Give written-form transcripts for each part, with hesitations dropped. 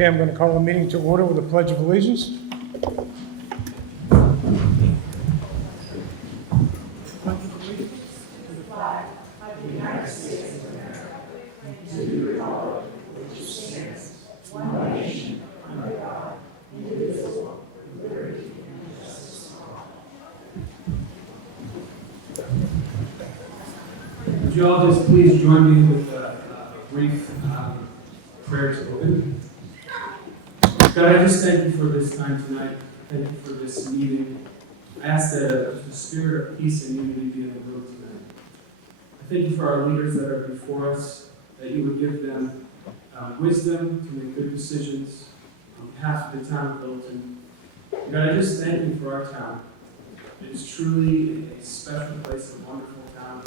Okay, I'm going to call the meeting to order with a pledge of allegiance. Would you all just please join me with a brief prayer to open? God, I just thank you for this time tonight. Thank you for this meeting. I ask that the spirit of peace and unity be in the room tonight. I thank you for our leaders that are before us, that you would give them wisdom to make good decisions on behalf of the town of Littleton. God, I just thank you for our town. It is truly a special place, a wonderful town.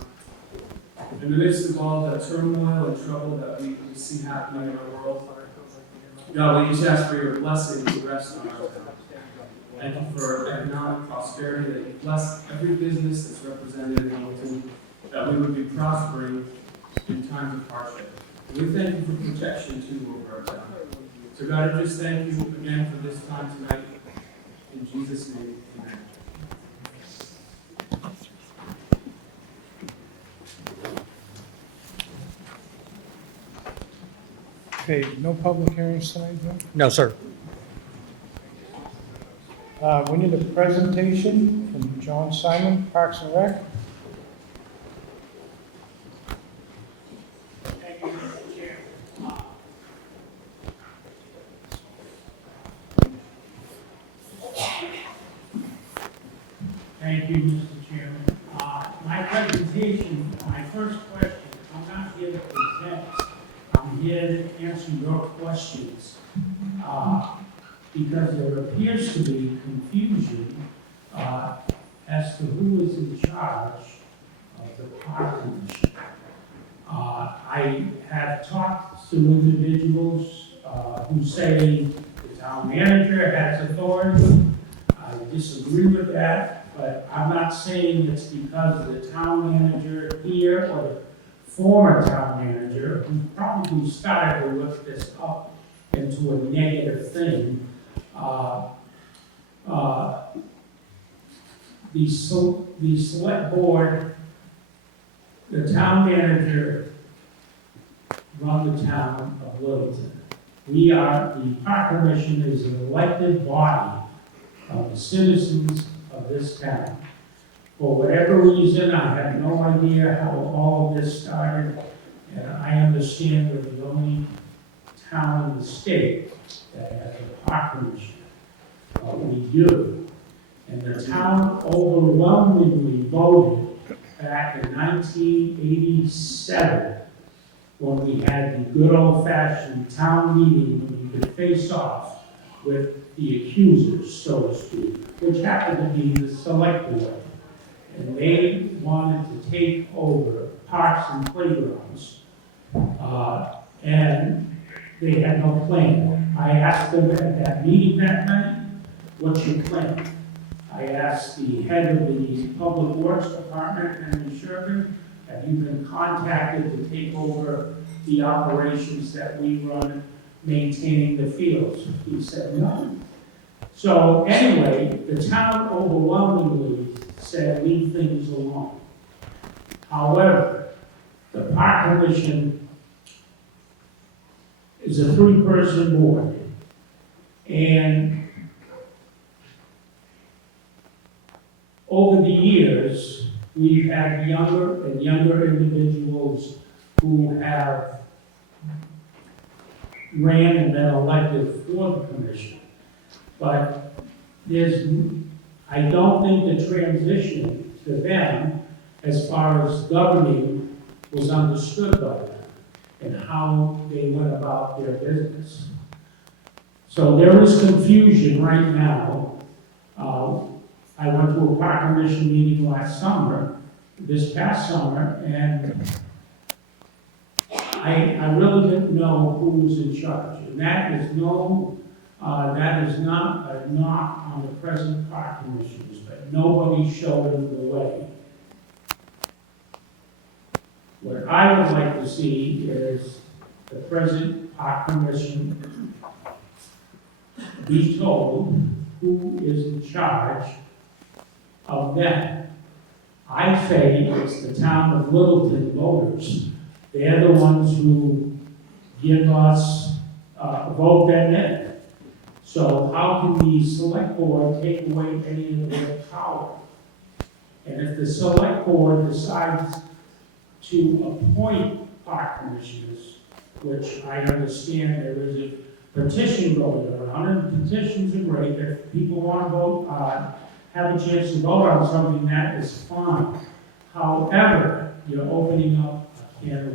In the midst of all the turmoil and trouble that we see happening in our world, God, we just ask for your blessing to rest on our town. Thank you for economic prosperity, that you bless every business that's represented in Littleton, that we would be prospering in times of hardship. And we thank you for protection, too, over our town. So, God, I just thank you again for this time tonight. In Jesus' name, amen. Okay, no public hearings tonight, Joe? No, sir. We need a presentation from John Simon, Parks and Rec. Thank you, Mr. Chair. Thank you, Mr. Chairman. My presentation, my first question, I'm not here to present, I'm here to answer your questions. Because there appears to be confusion as to who is in charge of the park commission. I have talked to individuals who say the town manager has authority. I disagree with that, but I'm not saying it's because the town manager here or the former town manager, who probably started to look this up into a negative thing. The select board, the town manager run the town of Littleton. We are, the park commission is an elected body of the citizens of this town. For whatever reason, I have no idea how all of this started, and I understand we're the only town in the state that has a park commission. We do. And the town overwhelmingly voted back in 1987 when we had the good old-fashioned town meeting when you could face off with the accusers, so to speak, which happened to be the select board. And they wanted to take over parks and playgrounds, and they had no plan. I asked them at that meeting that night, what's your plan? I asked the head of the Public Works Department, Henry Sherman, have you been contacted to take over the operations that we run maintaining the fields? He said no. So anyway, the town overwhelmingly said leave things alone. However, the park commission is a three-person board, and over the years, we've had younger and younger individuals who have ran and been elected for the commission. But I don't think the transition to them, as far as governing, was understood by them and how they went about their business. So there is confusion right now. I went to a park commission meeting this past summer, and I really didn't know who was in charge. And that is not a knock on the present park commissioners, but nobody showed them the way. What I would like to see is the present park commission be told who is in charge of them. I say it's the town of Littleton voters. They're the ones who give us, vote them in. So how can the select board take away any of their power? And if the select board decides to appoint park commissioners, which I understand there is a petition going around, and petitions are great, if people want to vote, have a chance to vote on something, that is fine. However, you're opening up a can of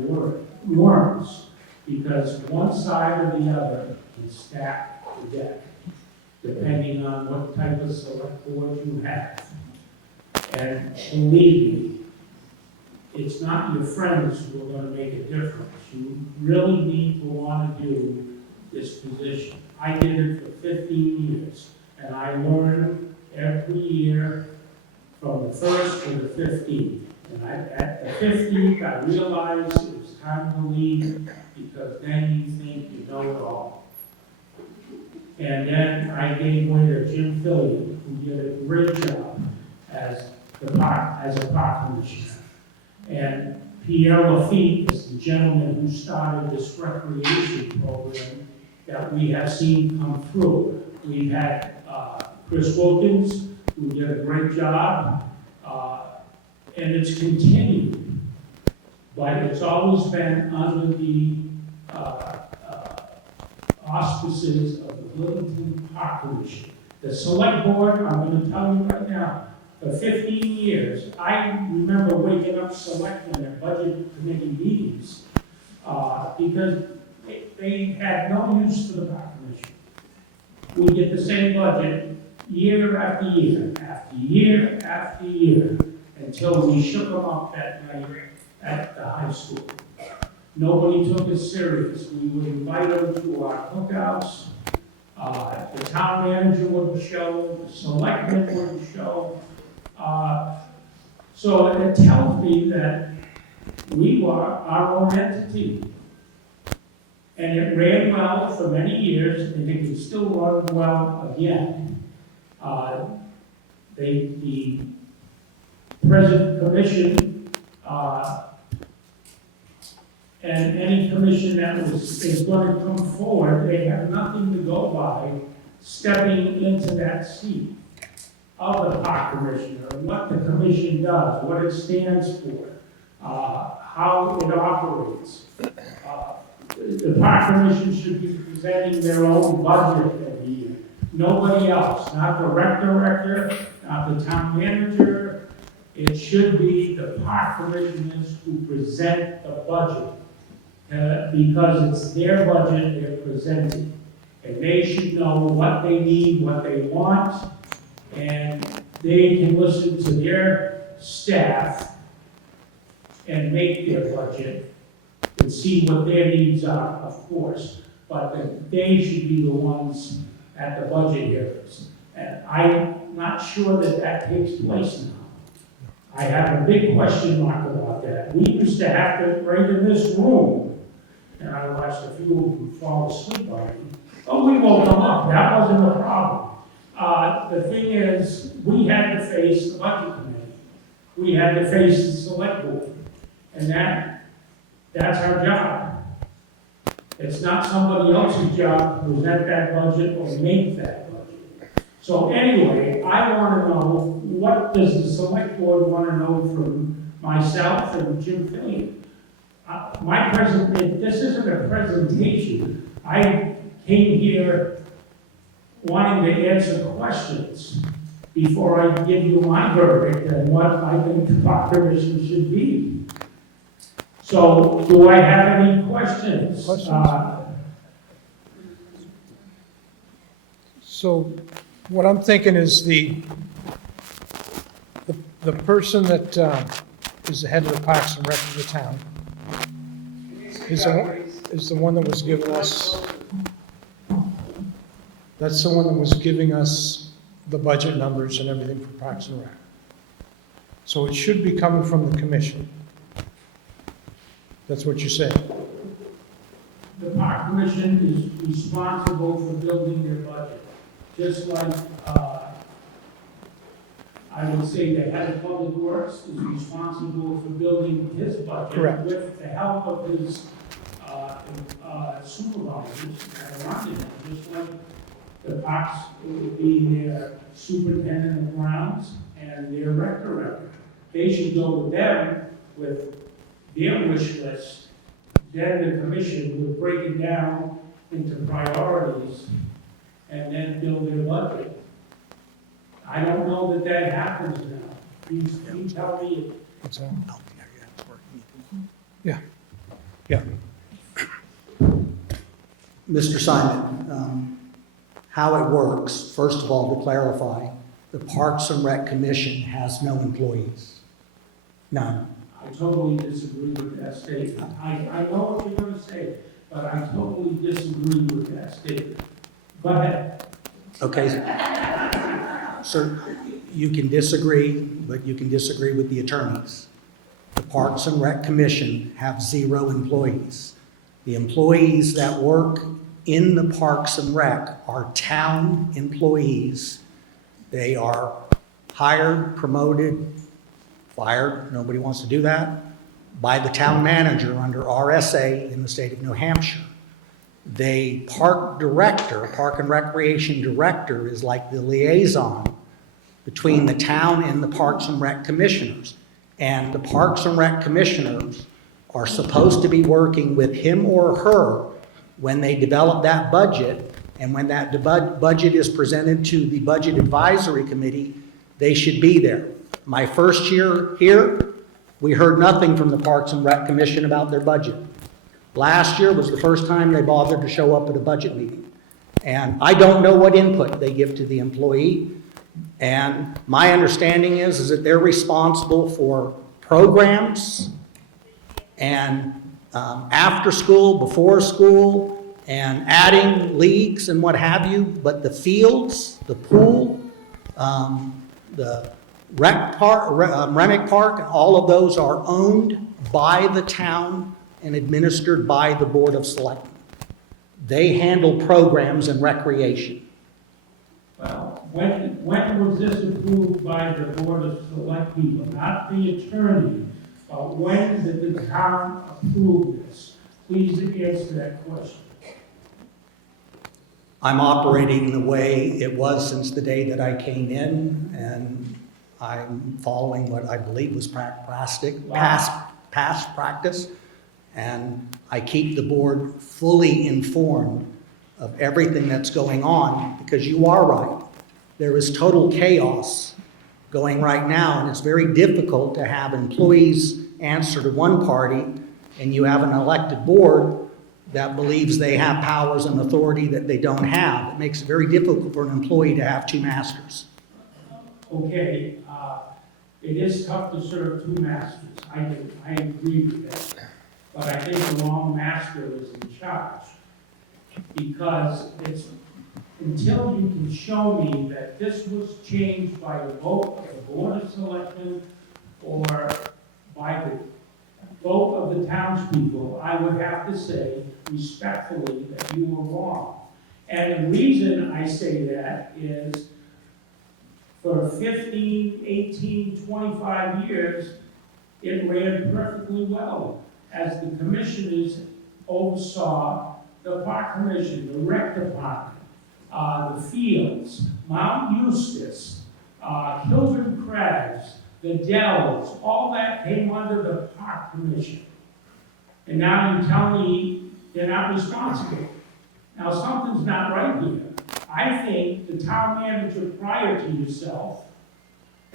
worms, because one side or the other can stack the deck, depending on what type of select board you have. And believe me, it's not your friends who are going to make a difference. You really need to want to do this position. I did it for 15 years, and I learned every year from the 1st to the 15th. And at the 15th, I realized it was time to leave, because then you think you know it all. And then I gave way to Jim Fillion, who did a great job as a park commissioner. And Pierre Lafitte is the gentleman who started this recreation program that we have seen come through. We've had Chris Wilkins, who did a great job, and it's continued. But it's always been under the auspices of the Littleton Park Commission. The select board, I'm going to tell you right now, for 15 years, I remember waking up selectmen at budget committee meetings because they had no use for the park commission. We get the same budget year after year, after year after year, until we shook them up that night at the high school. Nobody took it serious. We would invite them to our cookouts. The town manager wouldn't show, the selectmen wouldn't show. So it tells me that we were our own entity. And it ran well for many years, and it can still run well again. The present commission, and any commission that is going to come forward, they have nothing to go by stepping into that seat of the park commissioner, what the commission does, what it stands for, how it operates. The park commission should be presenting their own budget every year. Nobody else, not the rec director, not the town manager. It should be the park commissioners who present the budget. Because it's their budget they're presenting. And they should know what they need, what they want, and they can listen to their staff and make their budget and see what their needs are, of course. But that they should be the ones at the budget hearings. And I'm not sure that that takes place now. I have a big question mark about that. We used to have to, right in this room, and I watched a few of them fall asleep on me. Oh, we woke them up. That wasn't a problem. The thing is, we had to face the budget committee. We had to face the select board. And that's our job. It's not somebody else's job to present that budget or make that budget. So anyway, I want to know, what does the select board want to know from myself and Jim Fillion? This isn't a presentation. I came here wanting to answer questions before I give you my verdict and what I think the park commission should be. So, do I have any questions? So what I'm thinking is the person that is the head of the Parks and Rec of the town is the one that was giving us, that's the one that was giving us the budget numbers and everything for Parks and Rec. So it should be coming from the commission. That's what you're saying. The park commission is responsible for building their budget. just like, I would say the head of public works is responsible for building his budget. Correct. With the help of his supervisors that are under him, just like the parks would be their superintendent of grounds and their rec director. They should go to them with their wish list. Then the commission would break it down into priorities and then build their budget. I don't know that that happens now. You tell me. What's that? Yeah. Yeah. Mr. Simon, how it works, first of all, to clarify, the Parks and Rec Commission has no employees. None. I totally disagree with that statement. I know what you're going to say, but I totally disagree with that statement. Go ahead. Okay. Sir, you can disagree, but you can disagree with the attorneys. The Parks and Rec Commission have 0 employees. The employees that work in the Parks and Rec are town employees. They are hired, promoted, fired, nobody wants to do that, by the town manager under RSA in the state of New Hampshire. The park director, park and recreation director, is like the liaison between the town and the Parks and Rec commissioners. And the Parks and Rec commissioners are supposed to be working with him or her when they develop that budget, and when that budget is presented to the Budget Advisory Committee, they should be there. My first year here, we heard nothing from the Parks and Rec Commission about their budget. Last year was the first time they bothered to show up at a budget meeting. And I don't know what input they give to the employee. And my understanding is that they're responsible for programs and after school, before school, and adding leagues and what have you. But the fields, the pool, the rec park, Remick Park, all of those are owned by the town and administered by the Board of Selectmen. They handle programs and recreation. Well, when was this approved by the Board of Select People? Not the attorney, but when did the town approve this? Please answer that question. I'm operating the way it was since the day that I came in, and I'm following what I believe was past practice. And I keep the board fully informed of everything that's going on, because you are right. There is total chaos going right now, and it's very difficult to have employees answer to one party, and you have an elected board that believes they have powers and authority that they don't have. It makes it very difficult for an employee to have 2 masters. Okay, it is tough to serve 2 masters. I agree with that. But I think the wrong master is in charge. Because it's, until you can show me that this was changed by a vote of the Board of Selectmen or by the vote of the townspeople, I would have to say respectfully that you were wrong. And the reason I say that is for 15, 18, 25 years, it ran perfectly well as the commissioners oversaw the park commission, the rec department, the fields, Mount Eustace, Hilton Crags, the Dells, all that came under the park commission. And now you tell me they're not responsible. Now something's not right here. I think the town manager prior to yourself,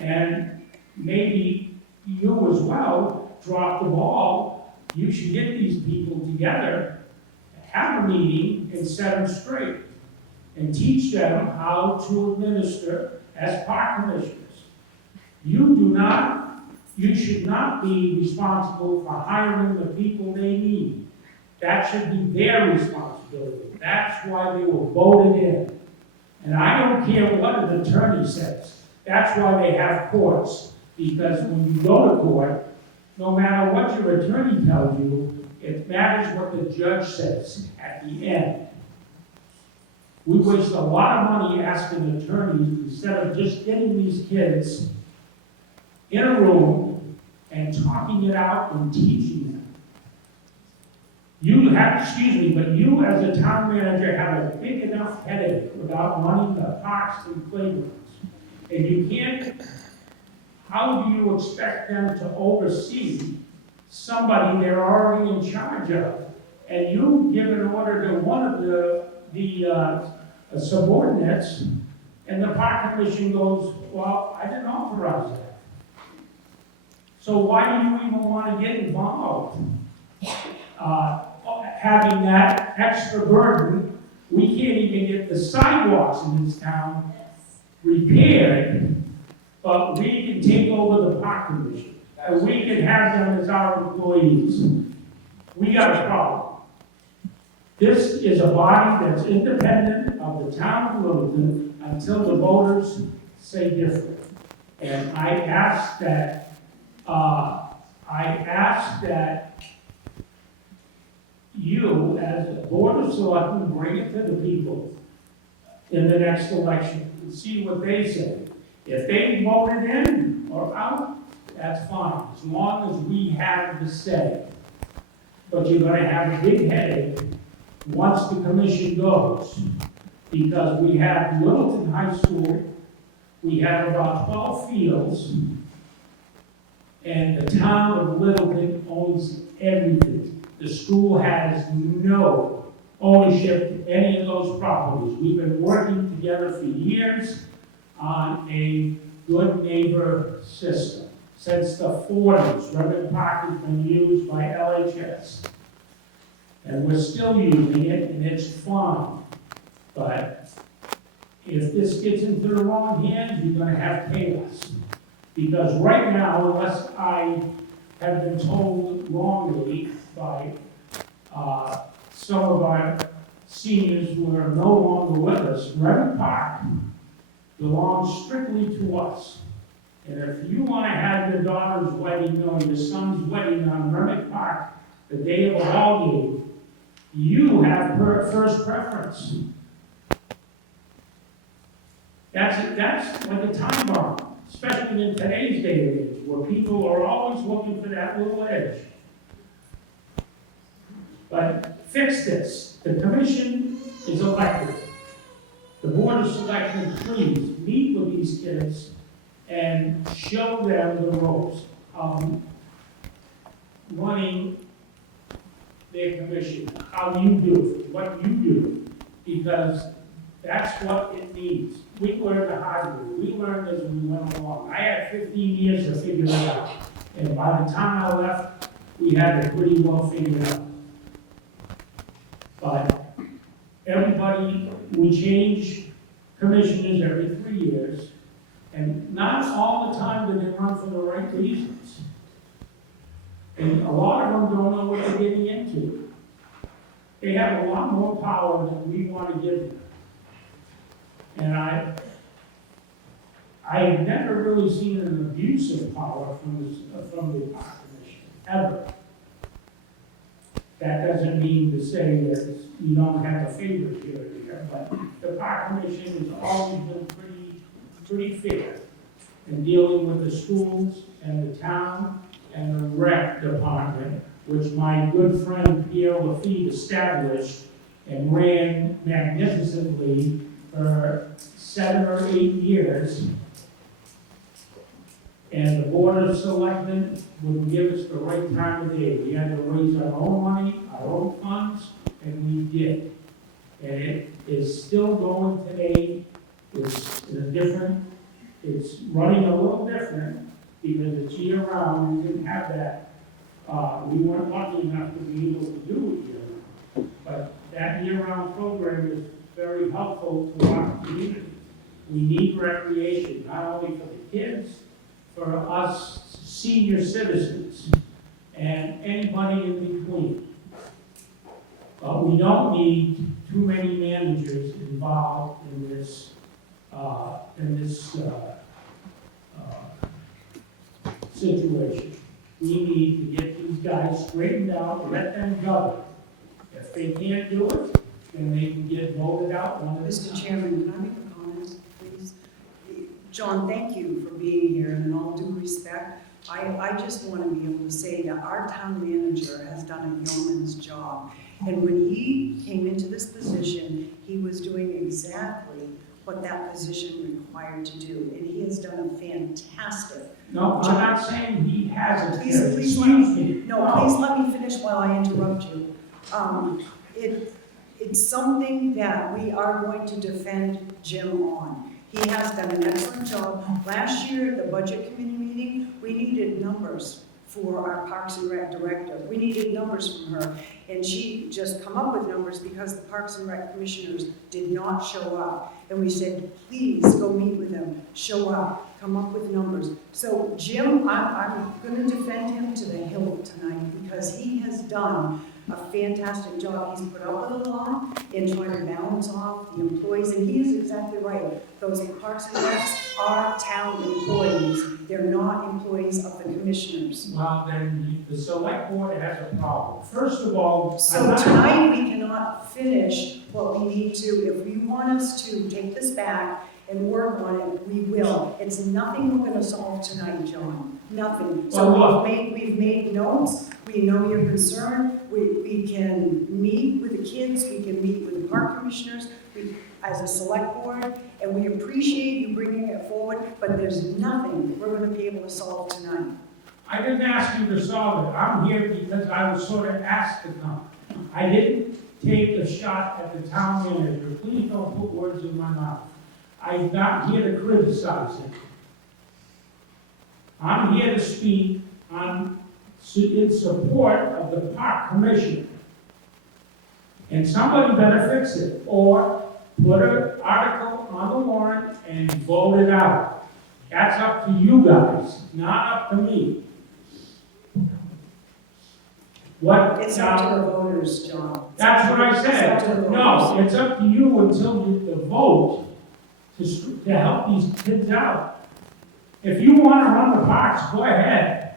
and maybe you as well, dropped the ball. You should get these people together, have a meeting, and set them straight, and teach them how to administer as park commissioners. You should not be responsible for hiring the people they need. That should be their responsibility. That's why they were voted in. And I don't care what an attorney says. That's why they have courts. Because when you go to court, no matter what your attorney tells you, it matters what the judge says at the end. We waste a lot of money asking attorneys instead of just getting these kids in a room and talking it out and teaching them. You have, excuse me, but you as a town manager have a big enough headache without running the parks and playgrounds. And you can't, how do you expect them to oversee somebody they're already in charge of? And you give an order to one of the subordinates, and the park commission goes, well, I didn't authorize that. So why do you even want to get involved? Having that extra burden, we can't even get the sidewalks in this town repaired, but we can take over the park commission. We can have them as our employees. We got a problem. This is a body that's independent of the town of Littleton until the voters say different. And I ask that you, as a board of selectmen, bring it to the people in the next election and see what they say. If they voted in or out, that's fine, as long as we have the say. But you're gonna have a big headache once the commission goes, because we have Littleton High School, we have about 12 fields, and the town of Littleton owns everything. The school has no ownership of any of those properties. We've been working together for years on a good neighbor system. Since the 40s, Redmond Park has been used by LHS. And we're still using it, and it's fine. But if this gets into the wrong hands, you're gonna have chaos. Because right now, unless I have been told wrongly by some of our seniors who are no longer with us, Redmond Park belongs strictly to us. And if you want to have your daughter's wedding or your son's wedding on Redmond Park the day of a ball game, you have first preference. That's like a time bomb, especially in today's day and age, where people are always looking for that little edge. But fix this. The commission is elected. The board of selectmen, please meet with these kids and show them the ropes of running their commission, how you do it, what you do, because that's what it needs. We learned the hard way. We learned as we went along. I had 15 years to figure it out, and by the time I left, we had it pretty well figured out. But everybody, we change commissioners every 3 years, and not all the time do they run for the right reasons. And a lot of them don't know what they're getting into. They have a lot more power than we want to give them. And I've never really seen an abuse of power from the park commission, ever. That doesn't mean to say that you don't have a favorite here or there, but the park commission has always been pretty fair in dealing with the schools and the town and the rec department, which my good friend Pierre Lafitte established and ran magnificently for 7 or 8 years. And the board of selectmen would give us the right time of day. We had to raise our own money, our own funds, and we did. And it is still going today. It's it's running a little different because it's year round. We didn't have that. We weren't lucky enough to be able to do it year round. But that year round program is very helpful to our community. We need recreation, not only for the kids, for us senior citizens, and anybody in between. But we don't need too many managers involved in this situation. We need to get these guys straightened out, let them go. If they can't do it, then they can get voted out one at a Mr. time. Chairman, can I make a comment, please? John, thank you for being here, and in all due respect, I just want to be able to say that our town manager has done a yeoman's job. And when he came into this position, he was doing exactly what that position required to do, and he has done a fantastic. No, I'm not saying he hasn't. Please let Excuse me. No, please let me finish while I interrupt you. It's something that we are going to defend Jim on. He has done an excellent job. Last year, at the budget committee meeting, we needed numbers for our Parks and Rec director. We needed numbers from her, and she just come up with numbers because the Parks and Rec commissioners did not show up. And we said, please go meet with them, show up, come up with numbers. So Jim, I'm gonna defend him to the hilt tonight because he has done a fantastic job. He's put up with a lot in trying to balance off the employees, and he is exactly right. Those Parks and Recs are town employees. They're not employees of the commissioners. Well, then the select board has a problem. First of all, So tonight, we cannot finish what we need to. If you want us to take this back and work on it, we will. It's nothing we're gonna solve tonight, John, nothing. So Well, look. we've made notes, we know your concern, we can meet with the kids, we can meet with the park commissioners, as a select board, and we appreciate you bringing it forward, but there's nothing we're gonna be able to solve tonight. I didn't ask you to solve it. I'm here because I was sort of asked to come. I didn't take a shot at the town manager. Please don't put words in my mouth. I'm not here to criticize him. I'm here to speak in support of the park commission. And somebody better fix it, or put an article on the warrant and vote it out. That's up to you guys, not up to me. What? It's up to the voters, John. That's what I It's up to the said. voters. No, it's up to you until the vote to help these kids out. If you want to run the parks, go ahead.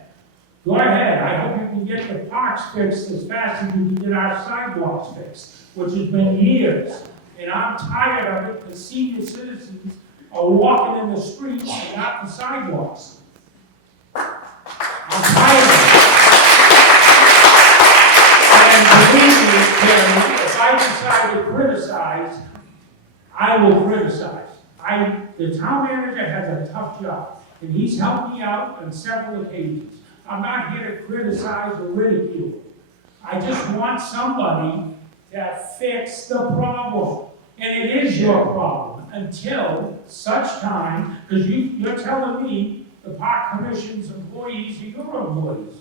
Go ahead. I hope you can get the parks fixed as fast as you can get our sidewalks fixed, which has been years. And I'm tired of it. The senior citizens are walking in the streets and not the sidewalks. I'm tired of it. And believe me, Karen, if I decide to criticize, I will criticize. The town manager has a tough job, and he's helped me out on several occasions. I'm not here to criticize or ridicule. I just want somebody to fix the problem. And it is your problem until such time, because you're telling me the park commission's employees are your employees.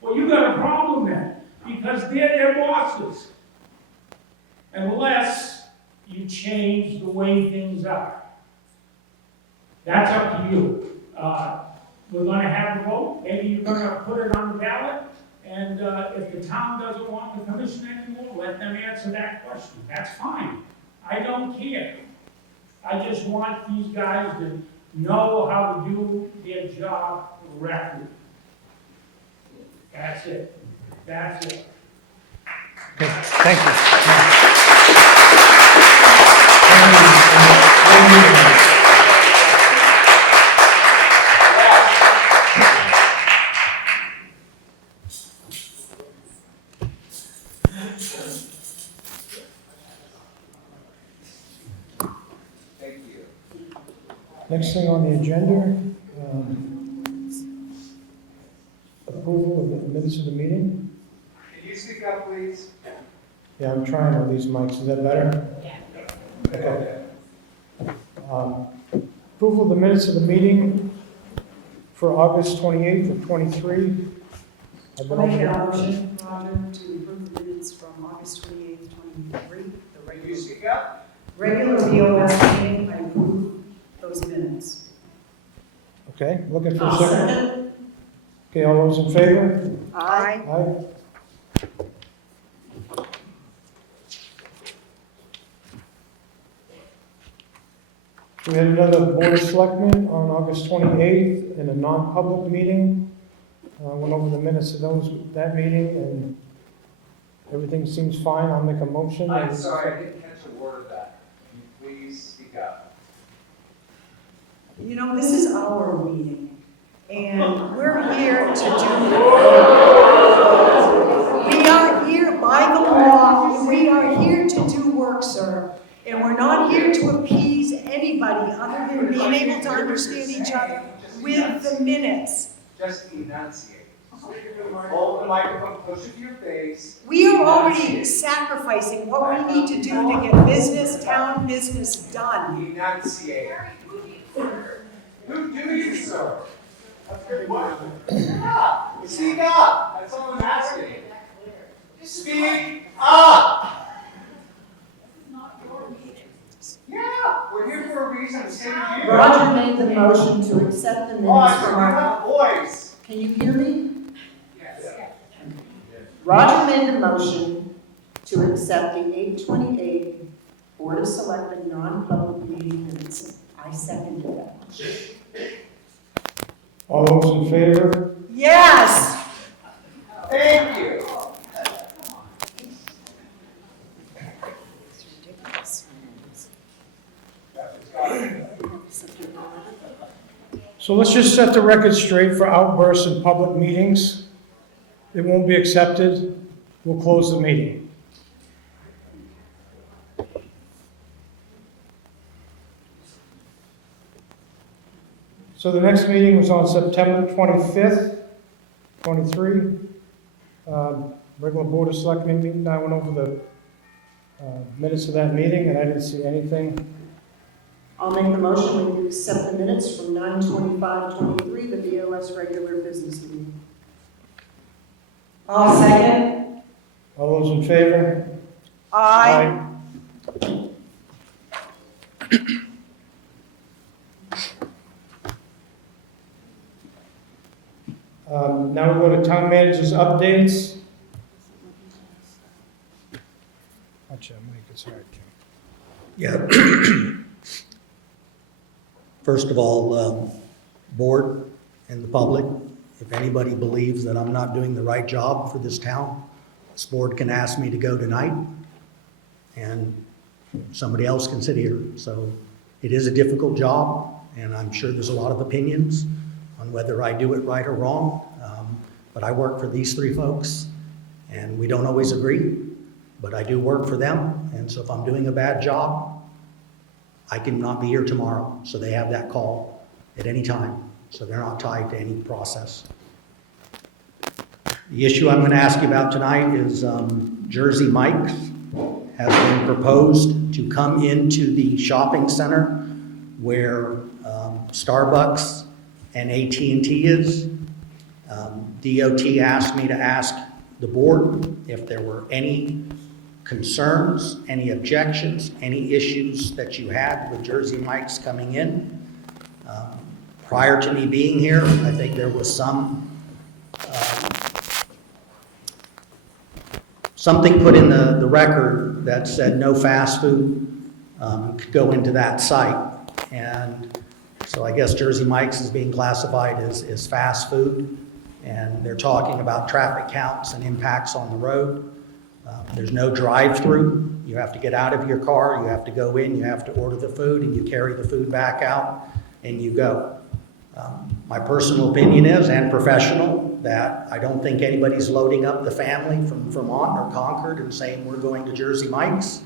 Well, you got a problem then, because they're their bosses. Unless you change the way things are. That's up to you. We're gonna have a vote, maybe you're gonna put it on the ballot, and if the town doesn't want the commission anymore, let them answer that question, that's fine. I don't care. I just want these guys to know how to do their job correctly. That's it. That's it. Okay, thank you. Next thing on the agenda, approval of the minutes of the meeting. Can you speak up, please? Yeah, I'm trying with these mics. Is that better? Yeah. Okay. Approval of the minutes of the meeting for August 28th of '23. I've been I'll make over- a motion, Roger, to approve the minutes from August 28th, 2023, the Can you speak up? regular BOS meeting, I approve those minutes. Okay, looking for a second. Okay, all those in favor? Aye. Aye. We had another Board of Selectmen on August 28th in a non-public meeting. Went over the minutes of that meeting, and Everything seems fine, I'll make a motion. I'm sorry, I didn't catch a word of that. Can you please speak up? You know, this is our meeting, and we're here to do, we are here by the law, we are here to do work, sir. And we're not here to appease anybody other than being able to understand each other with the minutes. Just enunciate. Hold the microphone closer to your face. We are already sacrificing what we need to do to get business, town business done. Enunciate. Who do you, sir? Yeah, speak up. That's all I'm asking. Speak up. Yeah, we're here for a reason. Same as you. Roger made the motion to accept the Oh, minutes I from forgot our, the voice. can you hear me? Yes. Roger made the motion to accept the 8/28 Board of Selectmen non-public meeting minutes. I seconded that. All those in favor? Yes! Thank you. So let's just set the record straight for outbursts in public meetings. It won't be accepted. We'll close the meeting. So the next meeting was on September 25th, 23. Regular Board of Selectmen meeting. I went over the minutes of that meeting and I didn't see anything. I'll make the motion we accept the minutes from 9/25/23, the BOS regular business meeting. I'll second. All those in favor? Aye. Now we go to town managers' updates. Actually, I'm gonna get started. Yeah. First of all, board and the public, if anybody believes that I'm not doing the right job for this town, this board can ask me to go tonight, and somebody else can sit here. So it is a difficult job, and I'm sure there's a lot of opinions on whether I do it right or wrong. But I work for these three folks, and we don't always agree, but I do work for them. And so if I'm doing a bad job, I can not be here tomorrow. So they have that call at any time. So they're not tied to any process. The issue I'm going to ask you about tonight is Jersey Mike's has been proposed to come into the shopping center where Starbucks and AT&T is. DOT asked me to ask the board if there were any concerns, any objections, any issues that you had with Jersey Mike's coming in. Prior to me being here, I think there was something put in the record that said no fast food could go into that site. And so I guess Jersey Mike's is being classified as fast food. And they're talking about traffic counts and impacts on the road. There's no drive-through. You have to get out of your car, you have to go in, you have to order the food, and you carry the food back out, and you go. My personal opinion is, and professional, that I don't think anybody's loading up the family from Vermont or Concord and saying we're going to Jersey Mike's.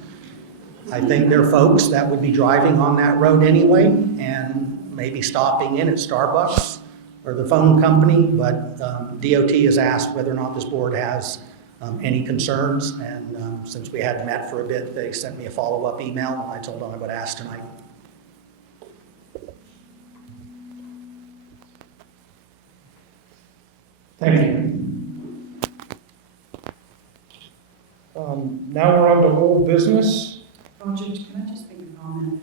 I think there are folks that would be driving on that road anyway and maybe stopping in at Starbucks or the phone company, but DOT has asked whether or not this board has any concerns, and since we hadn't met for a bit, they sent me a follow-up email, and I told them I would ask tonight. Thank you. Now we're on to old business. Roger, can I just make a comment?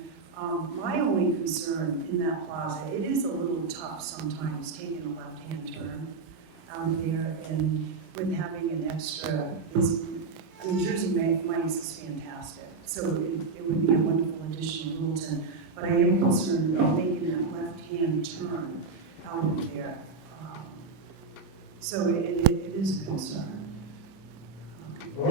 My only concern in that plaza, it is a little tough sometimes taking a left-hand turn out there, and with having an extra, Jersey Mike's is fantastic, so it would be a wonderful addition to Littleton, but I am concerned about making that left-hand turn out there. So it is a concern. I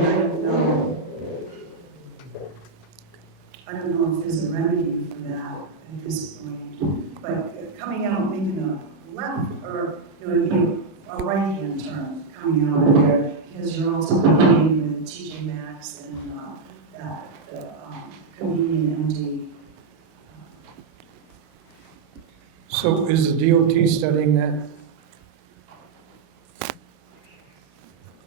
don't know if there's a remedy for that at this point, but coming out, making a left, or, you know, maybe a right-hand turn coming out of there, because you're also competing with TJ Maxx and, the convenient empty. So is the DOT studying that?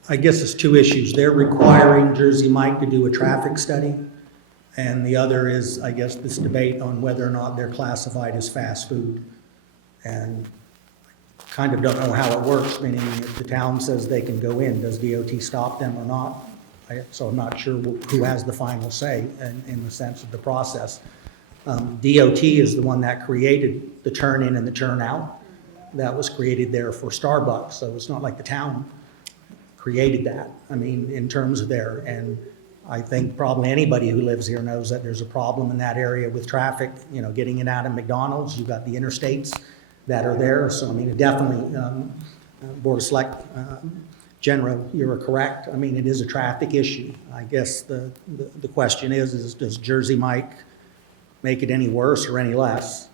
I guess it's two issues. They're requiring Jersey Mike to do a traffic study, and the other is, I guess, this debate on whether or not they're classified as fast food. And kind of don't know how it works, meaning if the town says they can go in, does DOT stop them or not? So I'm not sure who has the final say in the sense of the process. DOT is the one that created the turn in and the turn out. That was created there for Starbucks, so it's not like the town created that. I mean, in terms of there, and I think probably anybody who lives here knows that there's a problem in that area with traffic, you know, getting in out of McDonald's. You've got the interstates that are there, so I mean, it definitely, Board of Select, General, you're correct. I mean, it is a traffic issue. I guess the question is does Jersey Mike make it any worse or any less?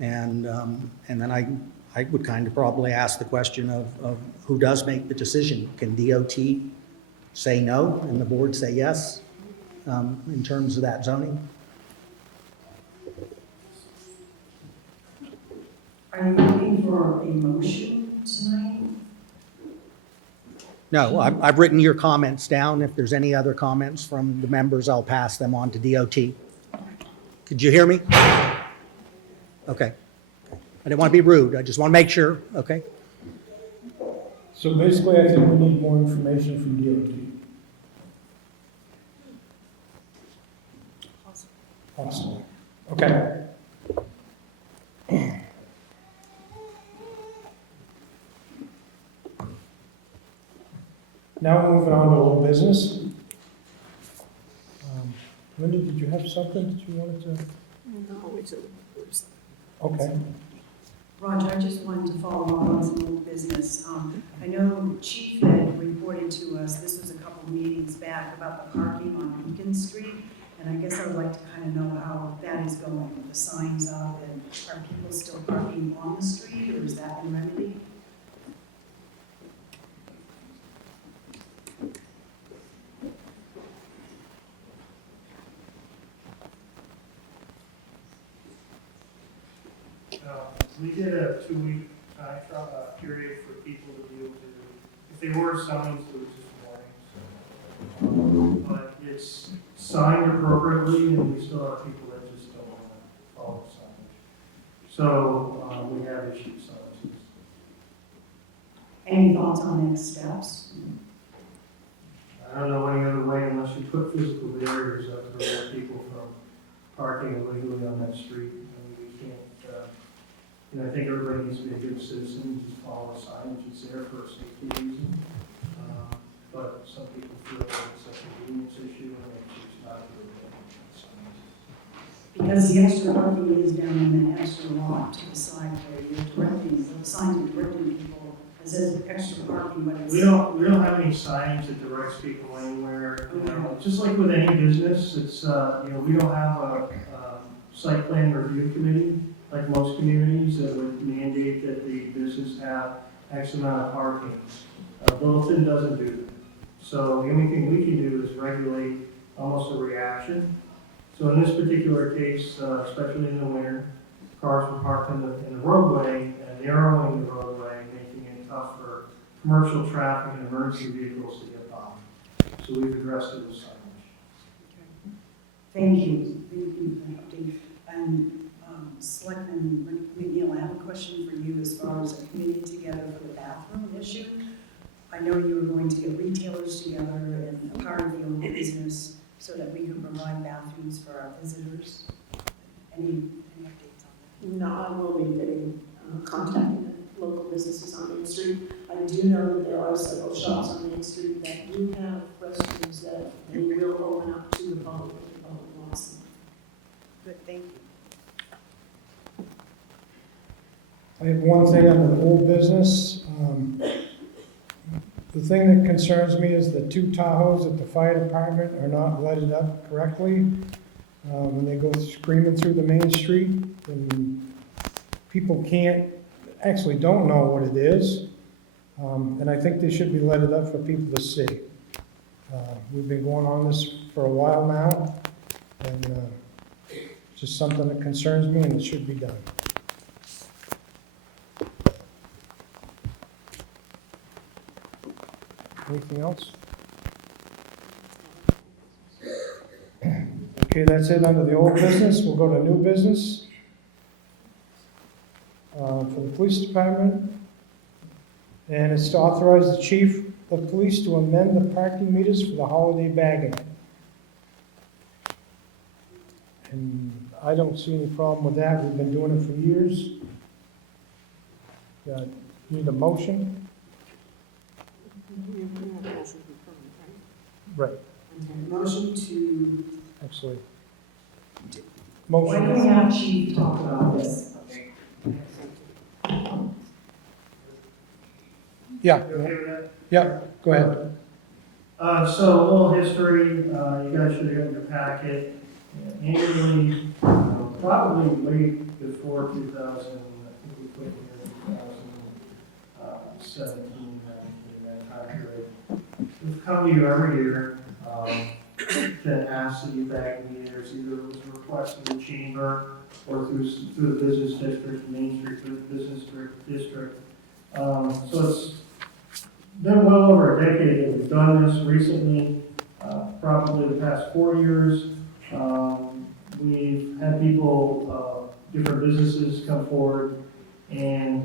And then I would kind of probably ask the question of who does make the decision. Can DOT say no and the board say yes in terms of that zoning? Are you looking for a motion tonight? No, I've written your comments down. If there's any other comments from the members, I'll pass them on to DOT. Could you hear me? Okay. I didn't want to be rude. I just want to make sure, okay? So basically, I think we need more information from DOT. Possibly. Okay. Now we're moving on to old business. Linda, did you have something that you wanted to? No, it's Okay. Roger, I just wanted to follow up on some old business. I know Chief had reported to us, this was a couple meetings back, about the parking on Beacon Street. And I guess I would like to kind of know how that is going, with the signs up, and are people still parking on the street, or is that been remedied? We did a 2-week time period for people to be able to, if they were signs, it was just warnings. But it's signed appropriately, and we still have people that just don't want to follow the signage. So we have issued signs. Any thoughts on next steps? I don't know any other way unless you put physical barriers up to prevent people from parking illegally on that street. I mean, we can't. And I think everybody needs to be a good citizen and just follow the signage. It's there for a safety reason. But some people feel that it's a convenience issue and it's not a good thing. Because the extra parking is down in that extra lot to the side where you're directing, the signs are directing people, it says extra parking, but it's. We don't have any signage that directs people anywhere. You know, just like with any business, it's we don't have a site plan review committee like most communities that would mandate that the business have X amount of parking. Littleton doesn't do that. So the only thing we can do is regulate almost a reaction. So in this particular case, especially in the winter, cars were parked in the roadway and narrowing the roadway, making it tough for commercial traffic and emergency vehicles to get by. So we've addressed it with signage. Thank you. Thank you for the update. And Selectman McNeil, I have a question for you as far as a committee together for the bathroom issue. I know you were going to get retailers together and a part of the old business so that we could provide bathrooms for our visitors. Any updates on No, I will be getting, contacting the local businesses on Main Street. I do know that there are several shops on Main Street that do have restrooms that they will open up to the public if the public wants them. that? Good, thank you. I have one thing under the old business. The thing that concerns me is the 2 Tahoes at the fire department are not lighted up correctly. When they go screaming through the main street, and people actually don't know what it is. And I think they should be lighted up for people to see. We've been going on this for a while now, and it's just something that concerns me, and it should be done. Anything else? Okay, that's it under the old business. We'll go to new business. For the police department. And it's to authorize the chief of police to amend the parking meters for the holiday bagging. And I don't see any problem with that. We've been doing it for years. Need a motion? Right, Motion to, actually. Why Motion. don't we have Chief talk about this? Yeah, You okay with that? yeah, go ahead. So a little history, you guys should have in your packet. Annually, probably way before 2000, I think we put here 2017, in that time period. We've come to you every year, to ask that you bag meters, either it was a request of the chamber or through the business district, Main Street through the business district. So it's been well over a decade that we've done this. Recently, probably the past 4 years, we've had people, different businesses come forward and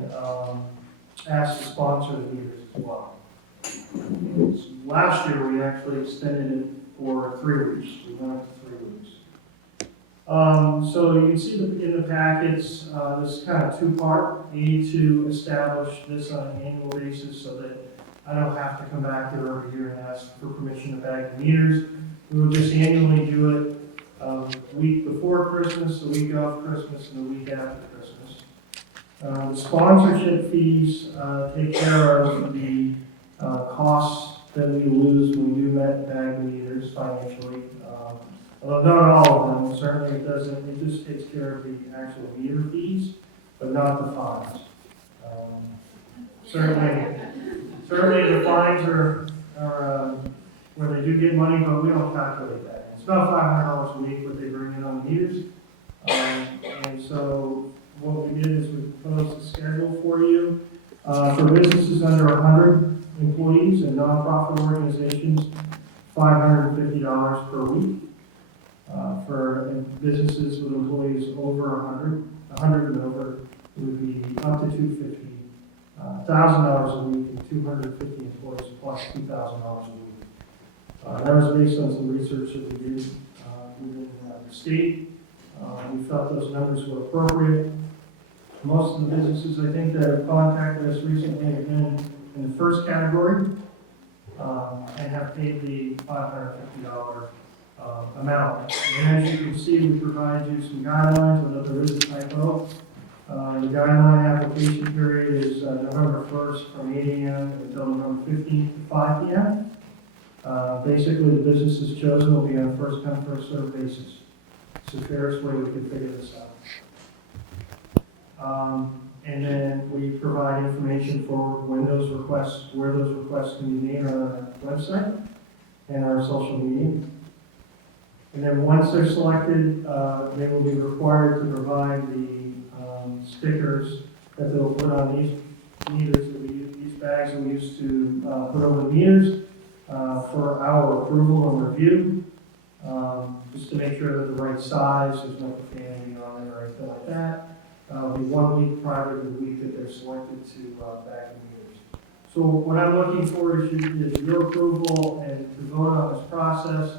ask to sponsor the meters as well. Last year, we actually extended it for 3 weeks. We went up to 3 weeks. So you can see in the packets, this is kind of 2-part. We need to establish this on an annual basis so that I don't have to come back here every year and ask for permission to bag the meters. We will just annually do it the week before Christmas, the week of Christmas, and the week after Christmas. The sponsorship fees take care of the costs that we lose when we do bag meters financially. Although not all of them, certainly it doesn't, it just takes care of the actual meter fees, but not the fines. Certainly the fines are where they do get money, but we don't calculate that. It's about $500 a week what they bring in on the meters. And so what we did is we proposed a schedule for you. For businesses under 100 employees and nonprofit organizations, $550 per week. For businesses with employees over 100 and over, it would be up to $250. $1,000 a week and 250 employees plus $2,000 a week. That was based on some research that we did within the state. We felt those numbers were appropriate. Most of the businesses, I think, that have contacted us recently have been in the first category and have paid the $550 amount. And as you can see, we provide you some guidelines, although there is a typo. The guideline application period is November 1st from 8 a.m. until November 15th at 5 p.m. Basically, the businesses chosen will be on a first-come, first-served basis. It's the fairest way we can figure this out. And then we provide information for when those requests, where those requests can be made on our website and our social media. And then once they're selected, they will be required to provide the stickers that they'll put on these meters, these bags that we use to put over the meters for our approval and review, just to make sure they're the right size, there's no profanity on it or anything like that. It'll be 1 week prior to the week that they're selected to bag the meters. So what I'm looking for is your approval and to vote on this process,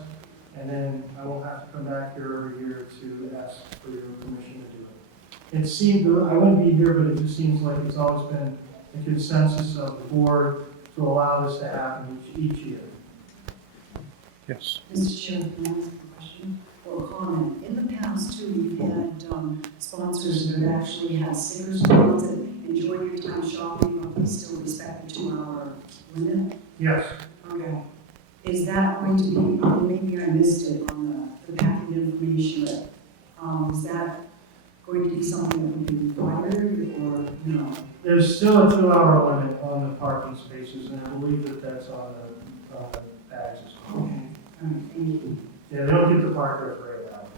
and then I won't have to come back here every year to ask for your permission to do it. It seemed, I wouldn't be here, but it just seems like it's always been a consensus of the board to allow this to happen each year. Yes. Mr. Chairman, can I ask a question or a comment? In the past, too, we've had sponsors that actually have stickers on that enjoy your time shopping, but we still respect the 2-hour limit. Yes. Okay. Is that going to be, maybe I missed it on the packet information, but, is that going to be something that would be required or no? There's still a 2-hour limit on the parking spaces, and I believe that that's on the bags as well. Okay, all right, thank you. Yeah, they don't get to park there for 8 hours.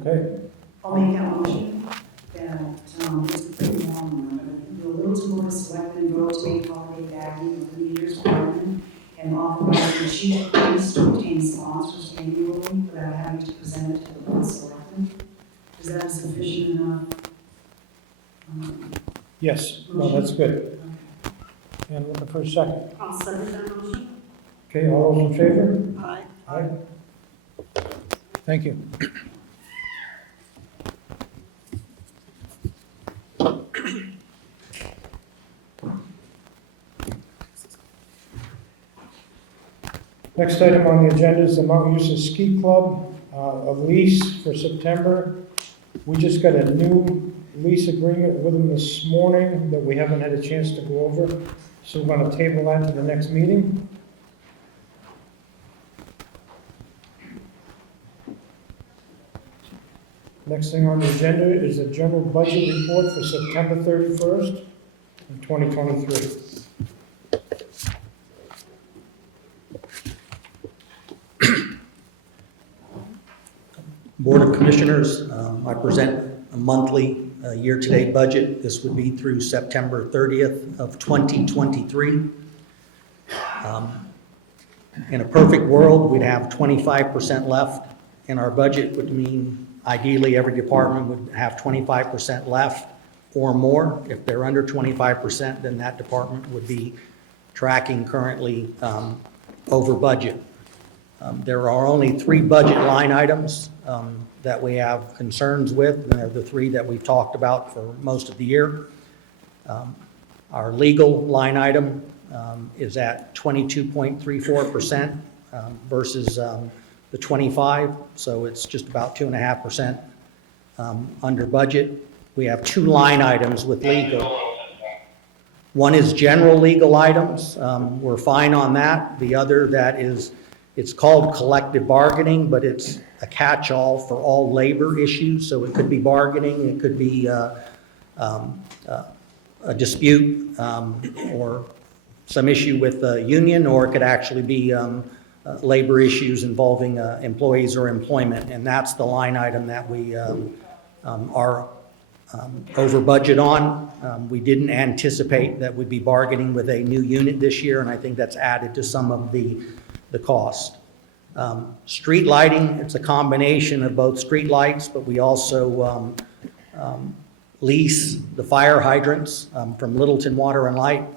Okay, I'll make that motion that, it's a pretty long one, but the Littleton Selectboard vote to make holiday bagging of the leaders department and authorize the chief of police to obtain sponsors annually without having to present it to the board of selectmen. Is that sufficient enough? yes, no, that's good. And looking for a second. I'll second that motion. Okay, all those in favor? Aye. Aye. Thank you. Next item on the agenda is the Mount Houston Ski Club, a lease for September. We just got a new lease agreement with them this morning that we haven't had a chance to go over, so we're gonna table that to the next meeting. Next thing on the agenda is a general budget report for September 31st of 2023. Board of Commissioners, I present a monthly year-to-date budget. This would be through September 30th of 2023. In a perfect world, we'd have 25% left in our budget, would mean ideally every department would have 25% left or more. If they're under 25%, then that department would be tracking currently over budget. There are only 3 budget line items that we have concerns with, and they're the 3 that we've talked about for most of the year. Our legal line item is at 22.34% versus the 25, so it's just about 2.5% under budget. We have 2 line items with legal. One is general legal items. We're fine on that. The other that is, it's called collective bargaining, but it's a catch-all for all labor issues. So it could be bargaining, it could be a dispute or some issue with the union, or it could actually be labor issues involving employees or employment. And that's the line item that we are over budget on. We didn't anticipate that we'd be bargaining with a new unit this year, and I think that's added to some of the cost. Street lighting, it's a combination of both street lights, but we also lease the fire hydrants from Littleton Water and Light.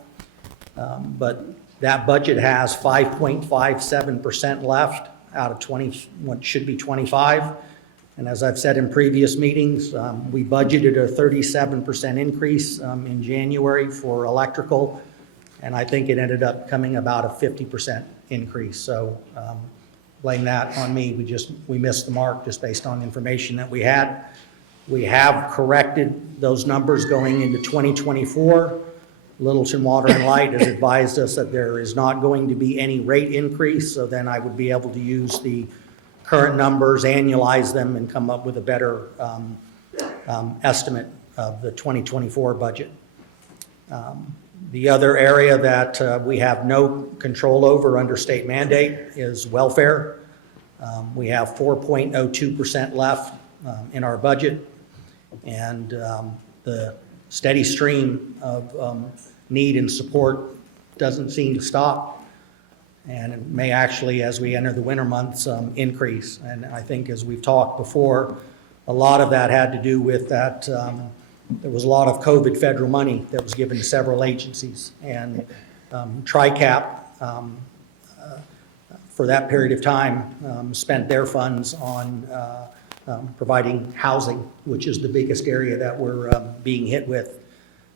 But that budget has 5.57% left out of what should be 25. And as I've said in previous meetings, we budgeted a 37% increase in January for electrical, and I think it ended up coming about a 50% increase. So blame that on me. We missed the mark just based on the information that we had. We have corrected those numbers going into 2024. Littleton Water and Light has advised us that there is not going to be any rate increase, so then I would be able to use the current numbers, annualize them, and come up with a better estimate of the 2024 budget. The other area that we have no control over under state mandate is welfare. We have 4.02% left in our budget, and the steady stream of need and support doesn't seem to stop, and it may actually, as we enter the winter months, increase. And I think, as we've talked before, a lot of that had to do with that there was a lot of COVID federal money that was given to several agencies, and TRICAP for that period of time spent their funds on providing housing, which is the biggest area that we're being hit with.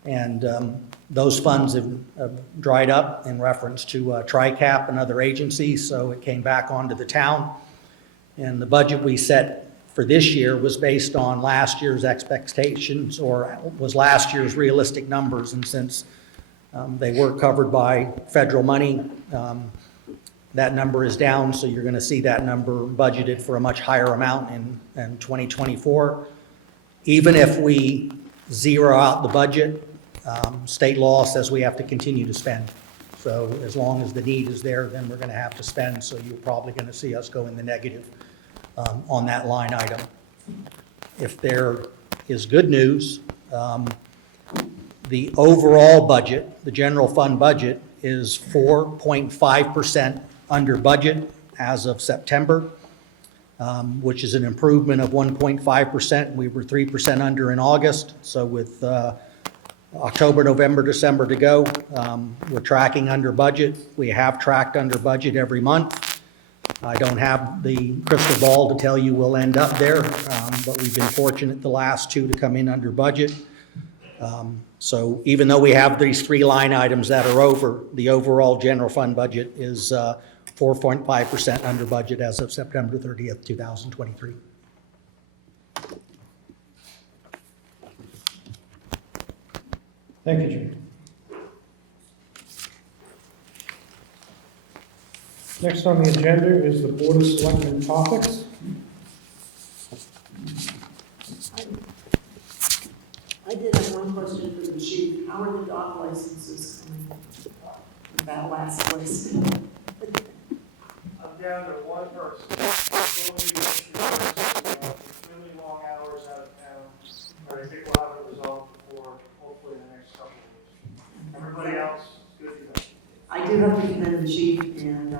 And those funds have dried up in reference to TRICAP and other agencies, so it came back onto the town. And the budget we set for this year was based on last year's expectations or was last year's realistic numbers. And since they were covered by federal money, that number is down, so you're going to see that number budgeted for a much higher amount in 2024. Even if we zero out the budget, state law says we have to continue to spend. So as long as the need is there, then we're going to have to spend, so you're probably going to see us go in the negative on that line item. If there is good news, the overall budget, the general fund budget, is 4.5% under budget as of September, which is an improvement of 1.5%. We were 3% under in August, so with October, November, December to go, we're tracking under budget. We have tracked under budget every month. I don't have the crystal ball to tell you we'll end up there, but we've been fortunate the last two to come in under budget. So even though we have these three line items that are over, the overall general fund budget is 4.5% under budget as of September 30th, 2023. Thank you, Jim. Next on the agenda is the Board of Selectmen topics. I did have one question for the chief. How are the dog licenses coming? That last place. I'm down to one person. Really long hours out of town, but I think we'll have it resolved before, hopefully, the next couple of weeks. Everybody else, good to go. I do have to commend the chief and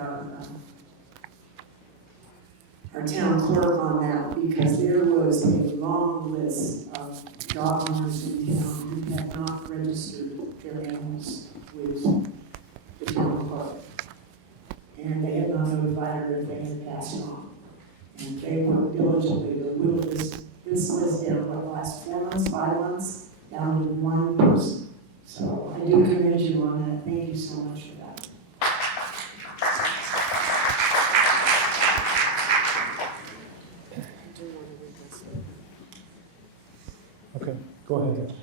our town clerk on that, because there was a long list of dog owners in town who had not registered their animals with the town clerk. And they had not notified her if they had passed on. And they worked diligently to whittle this list down, what, the last 4 months, 5 months, down to one person. So I do commend you on that. Thank you so much for that. Okay, go ahead.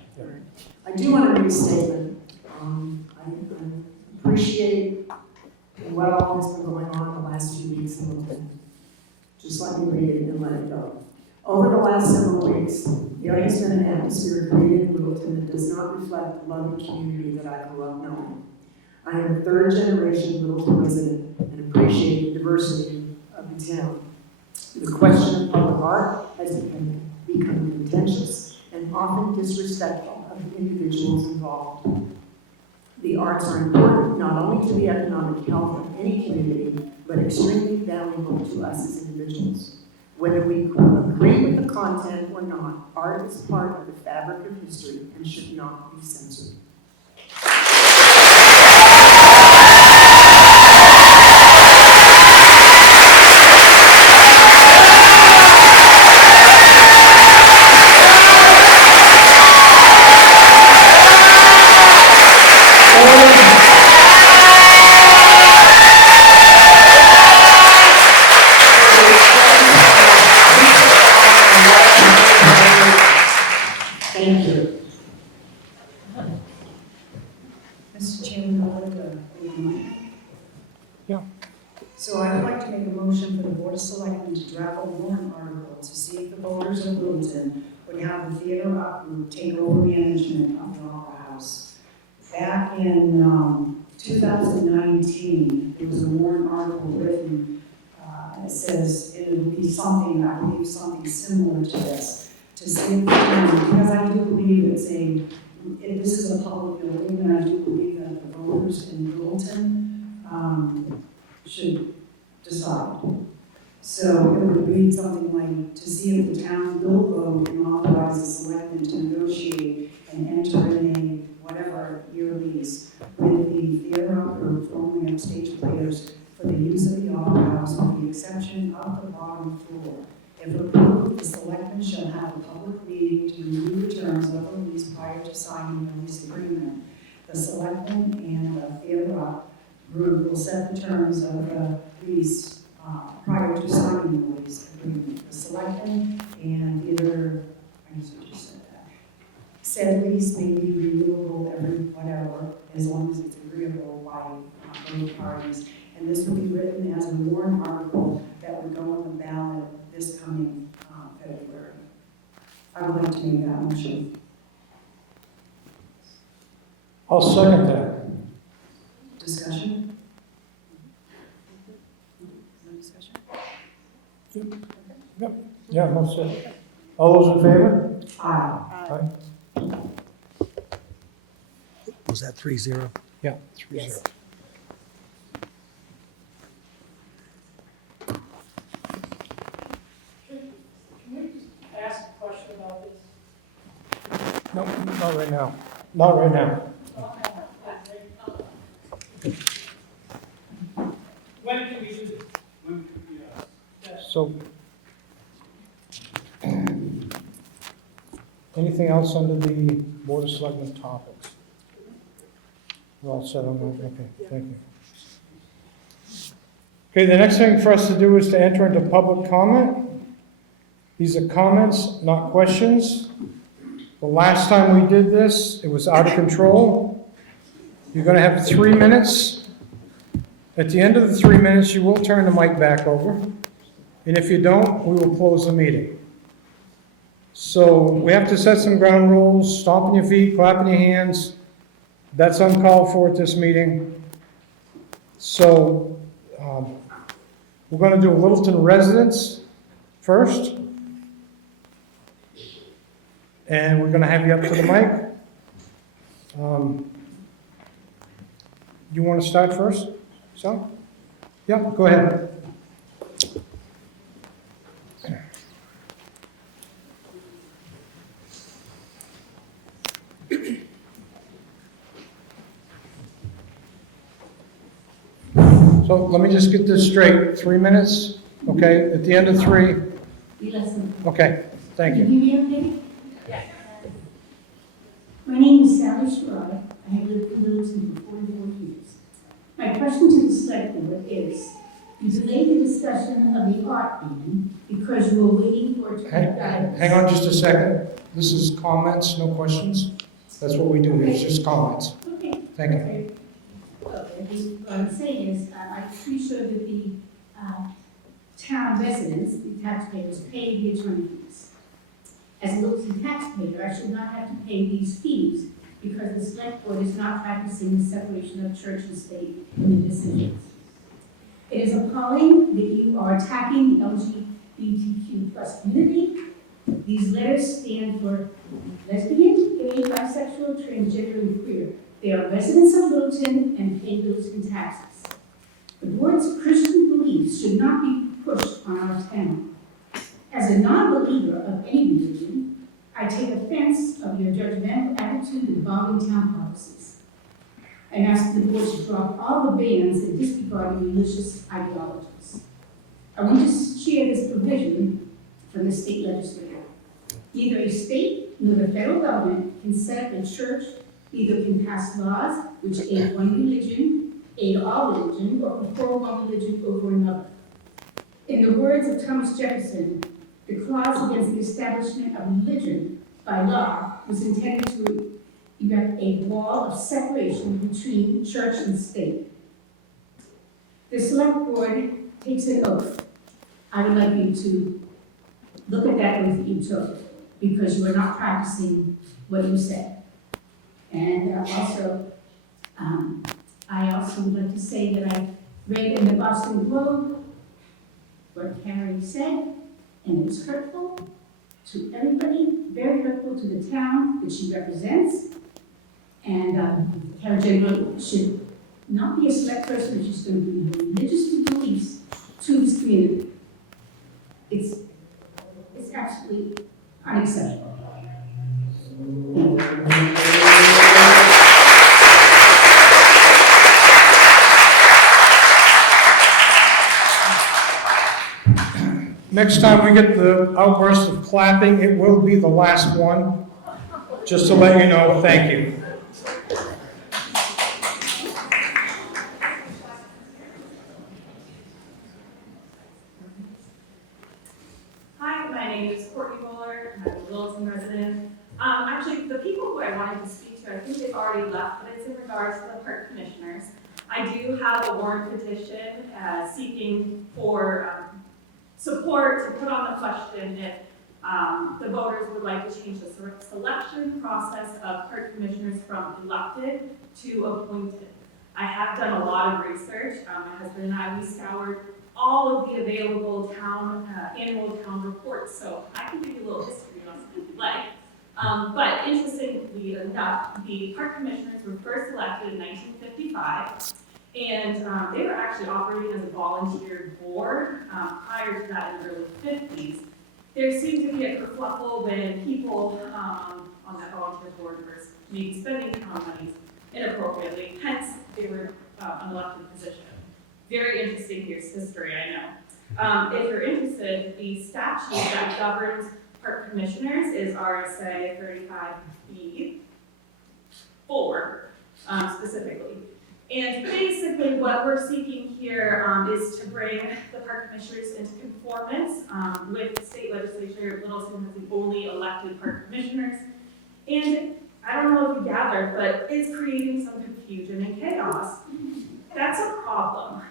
I do want to read a statement. I appreciate what all has been going on the last few weeks in Littleton. Just let me read it and let it go. Over the last several weeks, there has been an atmosphere created in Littleton that does not reflect the loving community that I grew up knowing. I am a third-generation Littleton resident and appreciate the diversity of the town. The question of public art has become contentious and often disrespectful of the individuals involved. The arts are important not only to the economic health of any community, but extremely valuable to us as individuals. Whether we agree with the content or not, art is part of the fabric of history and should not be censored. Thank you. Mr. Chairman, I'd like to Yeah. So I would like to make a motion for the Board of Selectmen to draft a warrant article to see if the voters of Littleton would have the theater art group take over management of the Opera House. Back in 2019, there was a warrant article written that says it would be something, I believe something similar to this, to see if, because I do believe this is a public building, and I do believe that the voters in Littleton should decide. So it would read something like, to see if the town will vote and authorize the selectmen to negotiate and enter in a whatever year lease with the theater group for only upstage players for the use of the Opera House with the exception of the bottom floor. If approved, the selectmen shall have a public meeting to review the terms of the lease prior to signing the lease agreement. The selectmen and the theater group will set the terms of the lease prior to signing the lease agreement. The selectmen said lease may be renewable every whatever, as long as it's agreeable by both parties. And this would be written as a warrant article that would go on the ballot this coming February. I would like to make that motion. I'll second that. Discussion? No discussion? Yeah, most of it. All those in favor? Aye. Was that 3-0? Yeah, 3-0. Yes. Ask a question about this. No, not right now. Not right now. When can we do this? So, anything else under the Board of Selectmen topics? We're all set on that? Okay, thank you. Okay, the next thing for us to do is to enter into public comment. These are comments, not questions. The last time we did this, it was out of control. You're going to have 3 minutes. At the end of the 3 minutes, you will turn the mic back over. And if you don't, we will close the meeting. So we have to set some ground rules, stomping your feet, clapping your hands. That's uncalled for at this meeting. So we're going to do Littleton residents first. And we're going to have you up to the mic. You want to start first? So? Yeah, go ahead. So let me just get this straight. 3 minutes, okay? At the end of 3. Okay, thank you. Can you hear me okay? Yes. My name is Sally Sherrod. I have lived in Littleton for 44 years. My question to the select board is, you delayed the discussion of the art ban because you were waiting for it to come guidance. Hang on just a second. This is comments, no questions. That's what we do, it's just comments. Okay. Thank you. Okay. Well, what I'm saying is, I'm pretty sure that the town residents, the taxpayers, pay the attorney fees. As a Littleton taxpayer, I should not have to pay these fees because the select board is not practicing the separation of church and state in the decisions. It is appalling that you are attacking the LGBTQ+ community. These letters stand for lesbian, gay, bisexual, transgender, and queer. They are residents of Littleton and pay Littleton taxes. The board's Christian beliefs should not be pushed on our town. As a non-believer of any religion, I take offense of your judgmental attitude involving town policies. I ask the board to drop all the bans that disregard religious ideologies. I want to share this provision from the state legislature. Neither a state nor the federal government can set up a church, either can pass laws which aid one religion, aid all religion, or prefer one religion over another. In the words of Thomas Jefferson, the clause against the establishment of religion by law was intended to erect a wall of separation between church and state. The select board takes an oath. I would like you to look at that oath that you took, because you are not practicing what you said. And I also would like to say that I read in the Boston Globe what Carrie said, and it was hurtful to everybody, very hurtful to the town that she represents. And Carrie General should not be a select person, she's going to be religious beliefs to this community. It's absolutely unacceptable. Next time we get the outburst of clapping, it will be the last one. Just to let you know, thank you. Hi, my name is Courtney Bowler. I'm a Littleton resident. Actually, the people who I wanted to speak to, I think they've already left, but it's in regards to the park commissioners. I do have a warrant petition seeking for support to put on the question if the voters would like to change the selection process of park commissioners from elected to appointed. I have done a lot of research. My husband and I, we scoured all of the available annual town reports, so I can give you a little history on it if you'd like. But interestingly enough, the park commissioners were first elected in 1955, and they were actually operating as a volunteer board prior to that in the early 50s. There seemed to be a kerfuffle when people on that volunteer board were maybe spending town money inappropriately, hence they were an elected position. Very interesting history, I know. If you're interested, the statute that governs park commissioners is RSA 35B4 specifically. And basically what we're seeking here is to bring the park commissioners into conformance with the state legislature. Littleton has the only elected park commissioners. And I don't know if you gathered, but it's creating some confusion and chaos. That's a problem.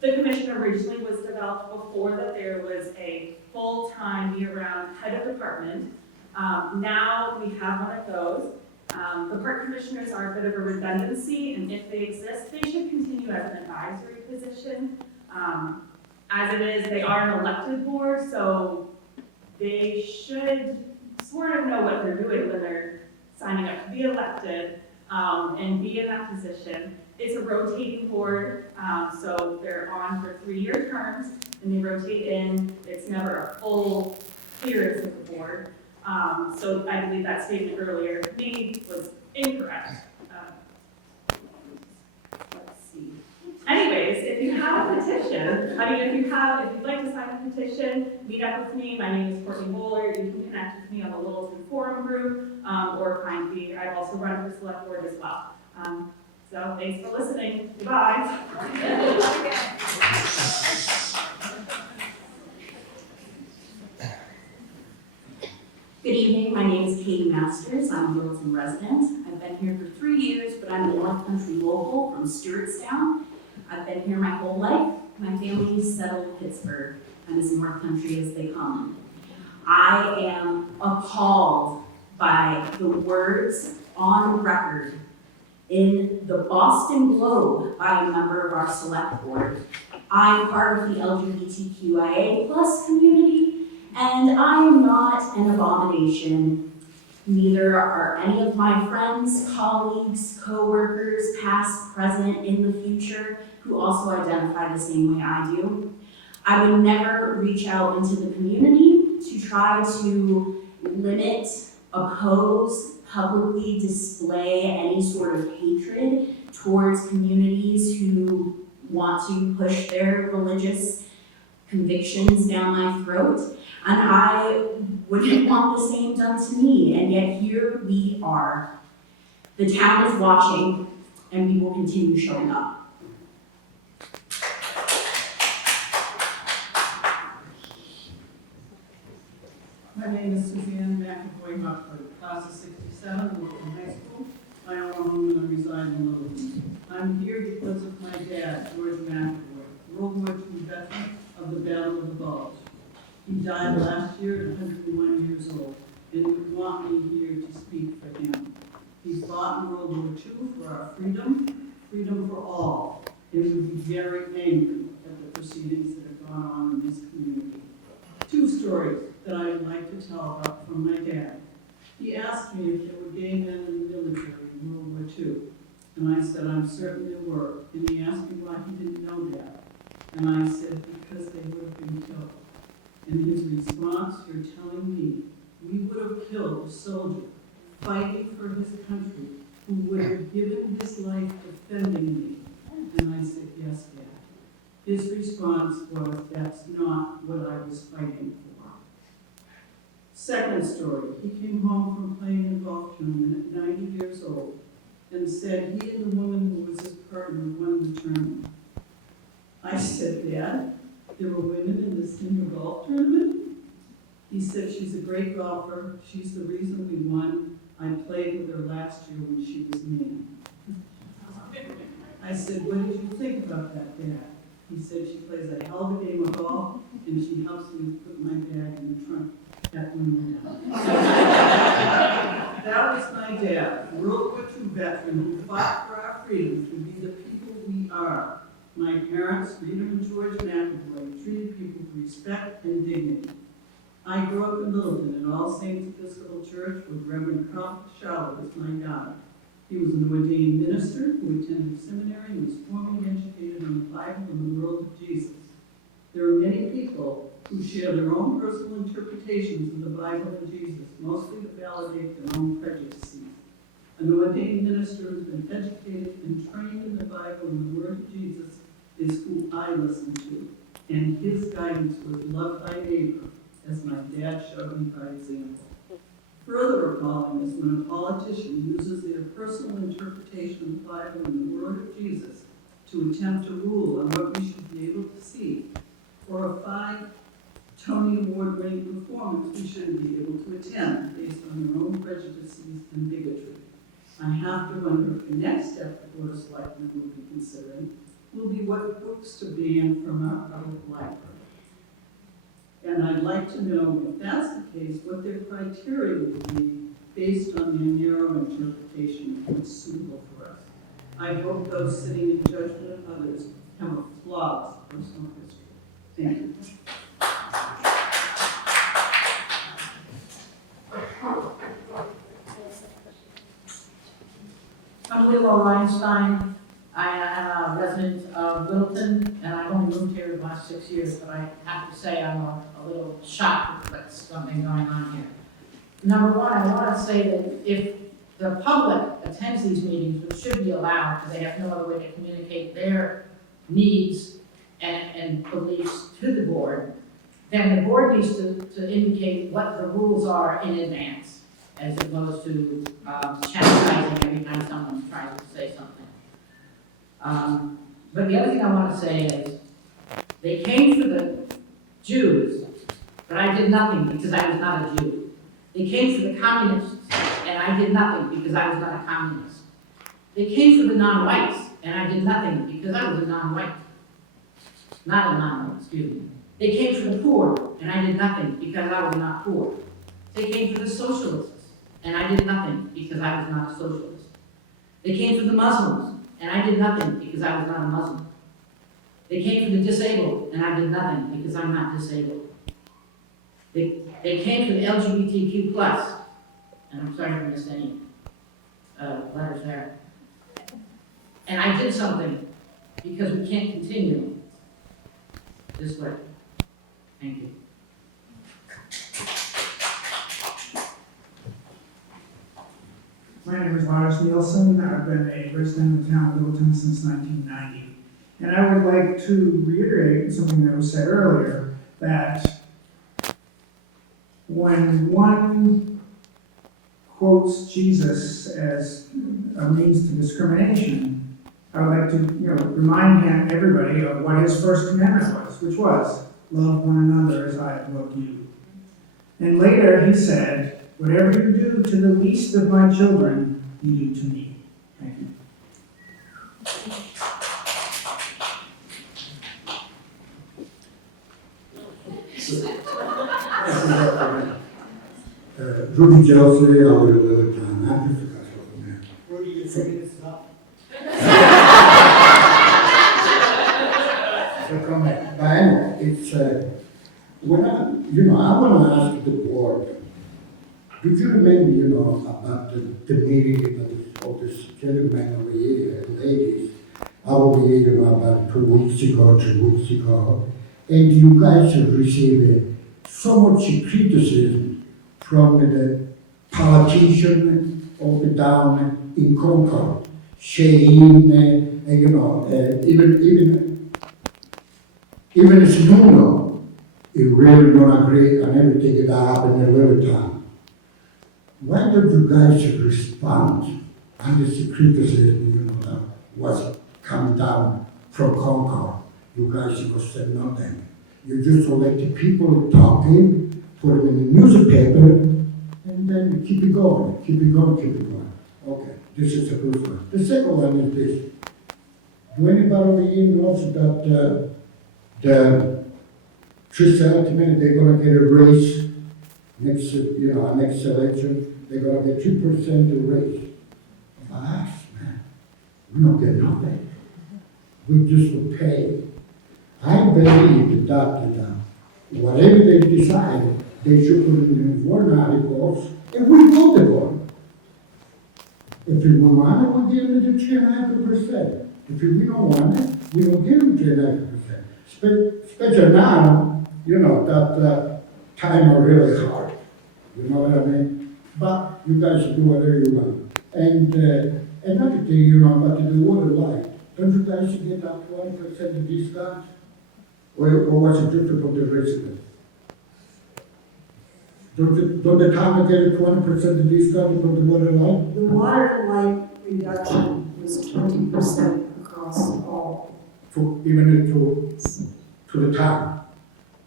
The commission originally was developed before that there was a full-time, year-round head of department. Now we have one of those. The park commissioners are a bit of a redundancy, and if they exist, they should continue as an advisory position. As it is, they are an elected board, so they should sort of know what they're doing when they're signing up to be elected and be in that position. It's a rotating board, so they're on for 3-year terms, and they rotate in. It's never a full appearance of the board. So I believe that statement earlier made was incorrect. Let's see. Anyways, if you have a petition, if you'd like to sign a petition, meet up with me. My name is Courtney Bowler. You can connect with me on the Littleton Forum group, or find me. I've also run for select board as well. So thanks for listening. Goodbye. Good evening, my name is Katie Masters. I'm a Littleton resident. I've been here for 3 years, but I'm a North Country local from Stewartstown. I've been here my whole life. My family is settled in Pittsburgh. I'm as North Country as they come. I am appalled by the words on record in the Boston Globe by a member of our select board. I'm part of the LGBTQIA+ community, and I am not an abomination. Neither are any of my friends, colleagues, co-workers, past, present, in the future, who also identify the same way I do. I would never reach out into the community to try to limit, oppose, publicly display any sort of hatred towards communities who want to push their religious convictions down my throat. And I wouldn't want the same done to me, and yet here we are. The town is watching, and we will continue showing up. My name is Suzanne McAvoy Huckford, class of 67, Littleton High School. I own a home and I reside in Littleton. I'm here because of my dad, George McAvoy, World War II veteran of the Battle of the Bulge. He died last year at 101 years old, and would want me here to speak for him. He fought in World War II for our freedom, freedom for all, and would be very angry at the proceedings that have gone on in this community. 2 stories that I would like to tell about from my dad. He asked me if there were gay men in the military in World War II, and I said, I'm certain there were, and he asked me why he didn't know that, and I said, because they would have been killed. In his response, you're telling me we would have killed a soldier fighting for his country who would have given his life defending me. And I said, yes, Dad. His response was, that's not what I was fighting for. Second story, he came home from playing a golf tournament at 90 years old and said he and the woman who was his partner won the tournament. I said, Dad, there were women in your golf tournament? He said, she's a great golfer. She's the reason we won. I played with her last year when she was mean. I said, what did you think about that, Dad? He said, she plays a hell of a game of golf, and she helps me put my bag in the trunk. That one went down. That was my dad, World War II veteran who fought for our freedom to be the people we are. My parents, Rita and George McAvoy, treated people with respect and dignity. I grew up in Littleton in All Saints Episcopal Church with Reverend Carl Charlotte as my guide. He was an ordained minister who attended seminary and was formally educated on the Bible and the world of Jesus. There are many people who share their own personal interpretations of the Bible and Jesus, mostly to validate their own prejudices. An ordained minister who has been educated and trained in the Bible and the Word of Jesus is who I listen to, and his guidance was love thy neighbor, as my dad showed me by example. Further appalling is when a politician uses their personal interpretation of the Bible and the Word of Jesus to attempt to rule on what we should be able to see, or a 5 Tony Award-winning performance we shouldn't be able to attend based on their own prejudices and bigotry. I have to wonder if the next step the Board of Selectmen will be considering will be what books to ban from our public library. And I'd like to know, if that's the case, what their criteria would be based on their narrow interpretation of what's suitable for us. I hope those sitting in judgment of others have a flawless personal history. Thank you. I'm Willow Reinstein. I am a resident of Littleton, and I've only moved here the last 6 years, but I have to say I'm a little shocked with what's something going on here. Number one, I want to say that if the public attends these meetings, which should be allowed, because they have no other way to communicate their needs and beliefs to the board, then the board needs to indicate what the rules are in advance, as opposed to chastising every time someone tries to say something. But the other thing I want to say is, they came for the Jews, but I did nothing because I was not a Jew. They came for the communists, and I did nothing because I was not a communist. They came for the non-whites, and I did nothing because I was a non-white. Not a non-white, excuse me. They came for the poor, and I did nothing because I was not poor. They came for the socialists, and I did nothing because I was not a socialist. They came for the Muslims, and I did nothing because I was not a Muslim. They came for the disabled, and I did nothing because I'm not disabled. They came for the LGBTQ+, and I'm sorry if I missed any letters there. And I did something because we can't continue this way. Thank you. My name is Lars Nielsen. I've been a resident of the town of Littleton since 1990. And I would like to reiterate something that was said earlier, that when one quotes Jesus as a means to discrimination, I would like to remind everybody of what his first commandment was, which was, love one another as I have loved you. And later he said, whatever you do to the least of my children, you do to me. Thank you. Rudy Joseph, I would have done that. Rudy, you're saying this up? But anyway, it's, when I want to ask the board, do you remember, about the meeting of this gentleman over here, ladies, over here, about 2 weeks ago, 3 weeks ago, and you guys have received so much criticism from the politician over down in Concord, Shane, even if you know, you really don't agree on everything that happened in Littleton. Why don't you guys respond on this criticism, that was coming down from Concord? You guys must say nothing. You just let the people talking, put them in the newspaper, and then then keep it going, keep it going, keep it going. Okay, this is the first one. The second one is this. Do anybody over here knows that the tree selectmen, they're gonna get a raise next, next election, they're gonna get 2% raise. Relax, man. We don't get nothing. We just will pay. I believe that whatever they decide, they should put it in warrant articles, and we vote for it. If we want it, we give it to 3.5%. If we don't want it, we don't give them 3.5%. Especially now, that time are really hard. You know what I mean? But you guys do whatever you want. And another thing, about the water line. Don't you guys get that 20% discount? Or was it just for the residents? Don't the town get a 20% discount for the water line? The water line reduction was 20% across all. Even to the town?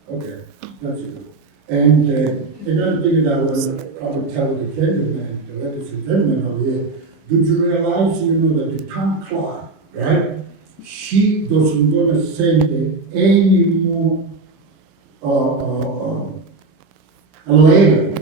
Okay, that's it. And another thing that I want to probably tell the gentleman, the ladies and gentlemen over here, did you realize, that the town clerk, right? She doesn't gonna send any more a letter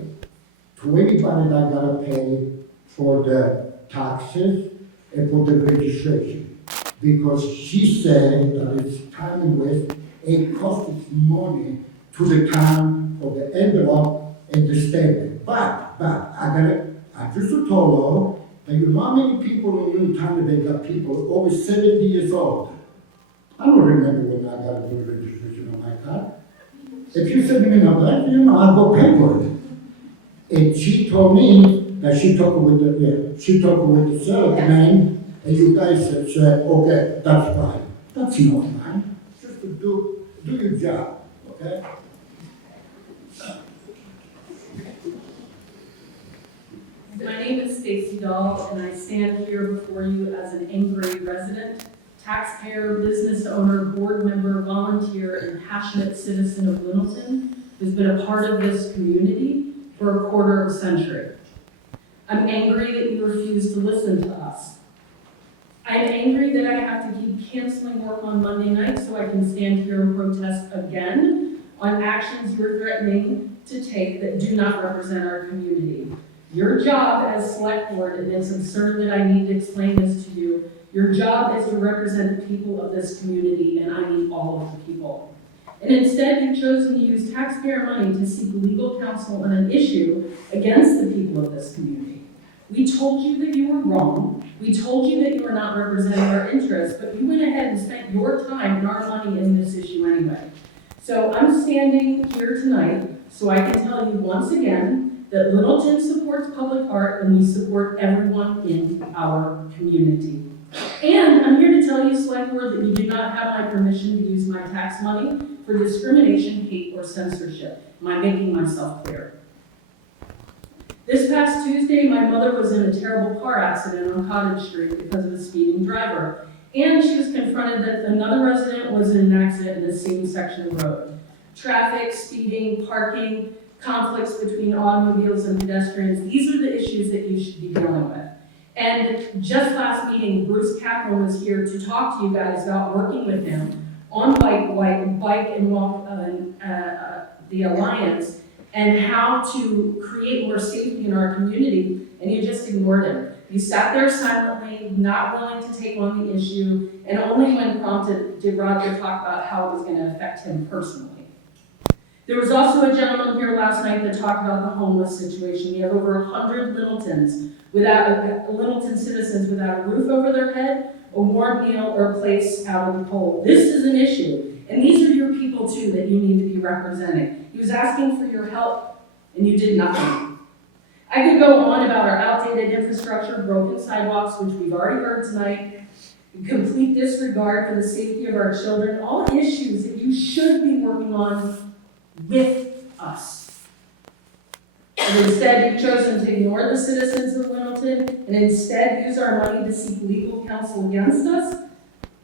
to anybody that gotta pay for the taxes and for the registration. Because she said that it's time and waste, it costs money to the town for the envelope and the statement. But, I just told her, that you know how many people in Newtown, they got people over 70 years old. I don't remember when I got to do the registration on my car. If you send me a letter, I'll go pay for it. And she told me that she talked with the salesman, and you guys said, okay, that's fine. That's not fine. Just to do your job, okay? My name is Stacy Dahl, and I stand here before you as an angry resident, taxpayer, business owner, board member, volunteer, and passionate citizen of Littleton who's been a part of this community for a quarter of a century. I'm angry that you refuse to listen to us. I'm angry that I have to keep canceling work on Monday nights so I can stand here and protest again on actions you're threatening to take that do not represent our community. Your job as select board, and it's absurd that I need to explain this to you, your job is to represent the people of this community, and I mean all of the people. And instead, you've chosen to use taxpayer money to seek legal counsel on an issue against the people of this community. We told you that you were wrong. We told you that you were not representing our interests, but you went ahead and spent your time and our money in this issue anyway. So I'm standing here tonight so I can tell you once again that Littleton supports public art and we support everyone in our community. And I'm here to tell you, Select Board, that you do not have my permission to use my tax money for discrimination, hate, or censorship. Am I making myself clear? This past Tuesday, my mother was in a terrible car accident on Cottage Street because of a speeding driver. And she was confronted that another resident was in an accident in the same section of road. Traffic, speeding, parking, conflicts between automobiles and pedestrians, these are the issues that you should be dealing with. And just last meeting, Bruce Kaplan was here to talk to you guys about working with him on bike and walk the Alliance and how to create more safety in our community, and you just ignored him. You sat there silently, not willing to take on the issue, and only when prompted did Roger talk about how it was going to affect him personally. There was also a gentleman here last night that talked about the homeless situation. We have over 100 Littleton citizens without a roof over their head, a warm meal, or a place out in the cold. This is an issue, and these are your people too that you need to be representing. He was asking for your help, and you did nothing. I could go on about our outdated infrastructure, broken sidewalks, which we've already heard tonight, complete disregard for the safety of our children, all issues that you should be working on with us. And instead, you've chosen to ignore the citizens of Littleton and instead use our money to seek legal counsel against us.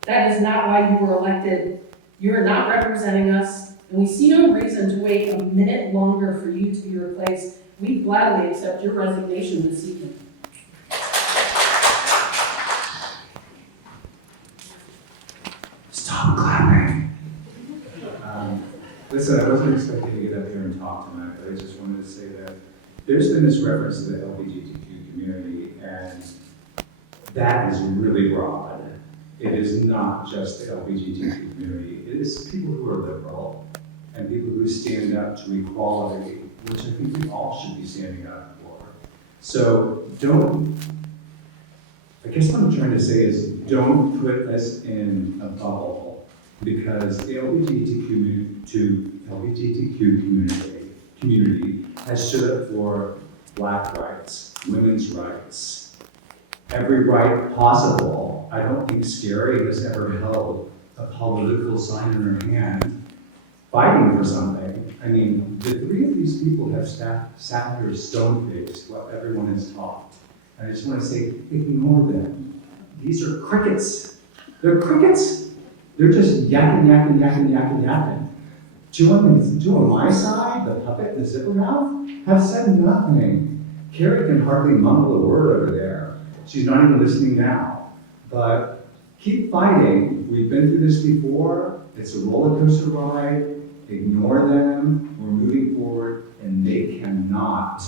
That is not why you were elected. You are not representing us, and we see no reason to wait a minute longer for you to be replaced. We gladly accept your resignation this evening. Stop clapping. Listen, I wasn't expecting to get up here and talk tonight, but I just wanted to say that there's been this reference to the LGBTQ community, and that is really broad. It is not just the LGBTQ community. It is people who are liberal and people who stand up to equality, which I think we all should be standing up for. So I guess what I'm trying to say is don't put us in a bubble, because the LGBTQ community has stood up for Black rights, women's rights, every right possible. I don't think Scary has ever held a political sign in her hand fighting for something. I mean, the three of these people have sat here stone-faced what everyone is taught. And I just want to say, ignore them. These are crickets. They're crickets. They're just yakking. Two on my side, the puppet and the zipper mouth, have said nothing. Carrie can hardly mumble a word over there. She's not even listening now. But keep fighting. We've been through this before. It's a roller coaster ride. Ignore them. We're moving forward, and they cannot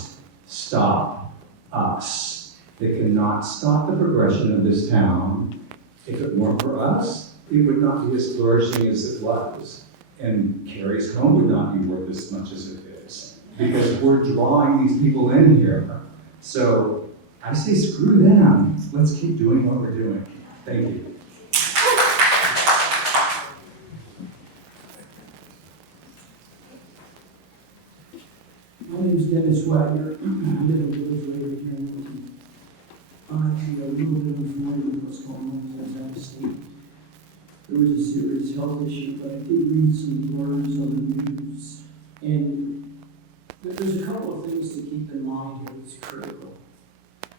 stop us. They cannot stop the progression of this town. If it weren't for us, it would not be as flourishing as it was. And Carrie's home would not be worth as much as it is, because we're drawing these people in here. So I say screw them. Let's keep doing what we're doing. Thank you. My name is Dennis Wagner. I live in Village Lake here in Littleton. I'm actually a little bit informed of what's going on in that state. There was a serious health issue, but I did read some blurbs on the news. And there's a couple of things to keep in mind here that's critical.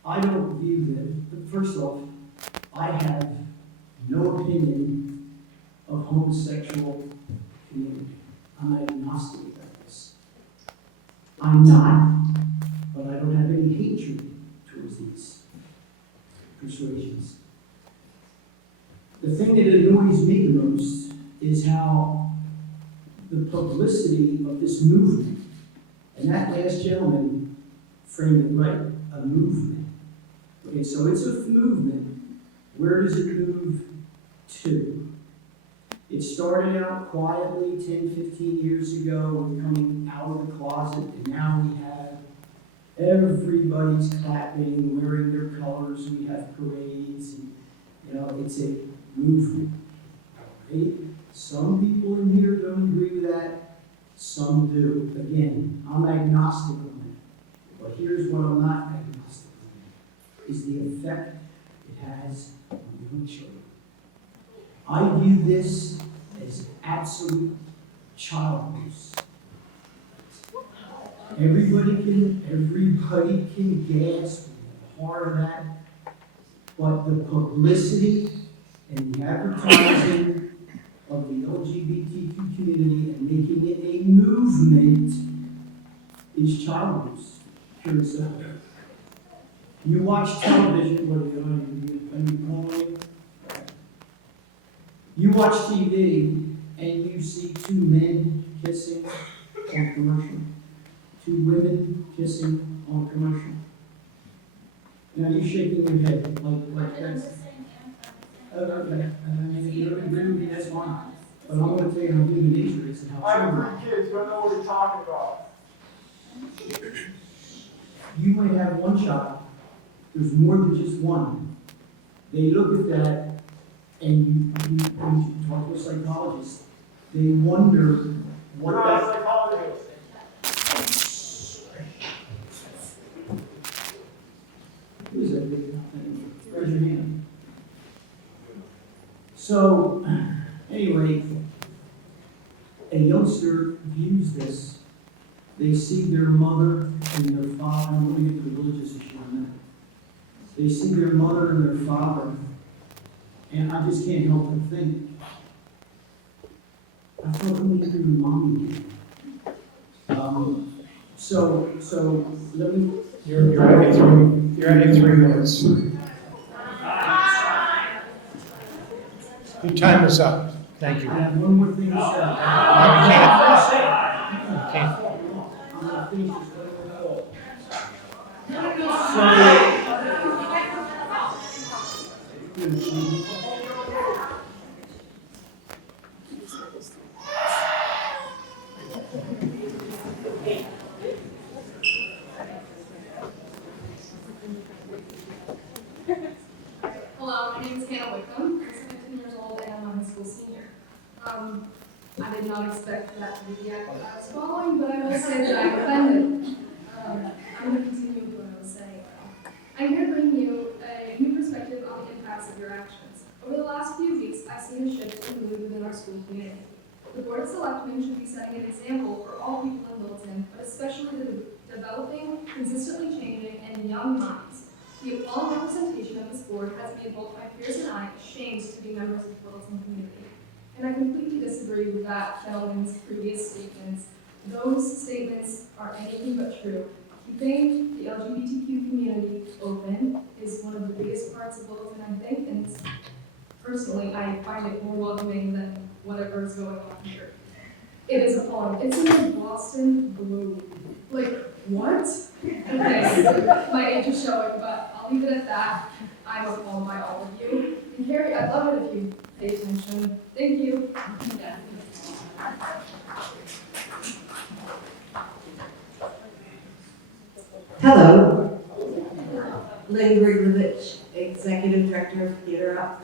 I don't view that, but first off, I have no opinion of homosexual community. I'm agnostic about this. I'm not, but I don't have any hatred towards these persuasions. The thing that annoys me the most is how the publicity of this movement, and that last gentleman framed it right, a movement. Okay, so it's a movement. Where does it move to? It started out quietly 10, 15 years ago with coming out of the closet, and now we have everybody's clapping, wearing their colors, we have parades, and it's a movement. Right? Some people in here don't agree with that, some do. Again, I'm agnostic on that. But here's what I'm not agnostic on, is the effect it has on young children. I view this as absolute child abuse. Everybody can gasp and part of that, but the publicity and the advertising of the LGBTQ community and making it a movement is child abuse, pure and simple. You watch television, you watch TV and you see two men kissing on commercial, two women kissing on commercial. Now you're shaking your head like that's. Okay, if you don't agree with me, that's fine. But I'm going to tell you how human nature is and how I have children. 3 kids, don't know what you're talking about. You might have one child. There's more than just one. They look at that, and you talk to a psychologist. They wonder what You're that. not a psychologist. Who is that big thing? Raise your hand. So, anyway, a youngster views this. They see their mother and their father. I'm going to get to the religious issue in a minute. They see their mother and their father, and I just can't help but think, I thought only through mommy. So let me. You're at your 3 minutes. Your time is up. Thank you. I have one more thing to say. You can't. I'm gonna finish this whole Hello, my name is Hannah Wickham. I'm 17 years old and I'm a high school senior. I did not expect that to be the act that I was following, but I will say that I'm offended. I'm going to continue with what I was saying. I'm here to bring you a new perspective on the impacts of your actions. Over the last few weeks, I've seen a shift in mood within our school community. The Board of Selectmen should be setting an example for all people in Littleton, but especially the developing, consistently changing, and young minds. The appalling representation of this board has made both my peers and I ashamed to be members of the Littleton community. And I completely disagree with that gentleman's previous statements. Those statements are anything but true. Keeping the LGBTQ community open is one of the biggest parts of Littleton, I think, and personally, I find it more welcoming than whatever is going on here. It is appalling. It's in the Boston Globe. Like, what? Okay, my age is showing, but I'll leave it at that. I'm appalled by all of you. And Carrie, I'd love it if you pay attention. Thank you. Yeah. Hello. Lynn Griglovich, Executive Director of Theater Up.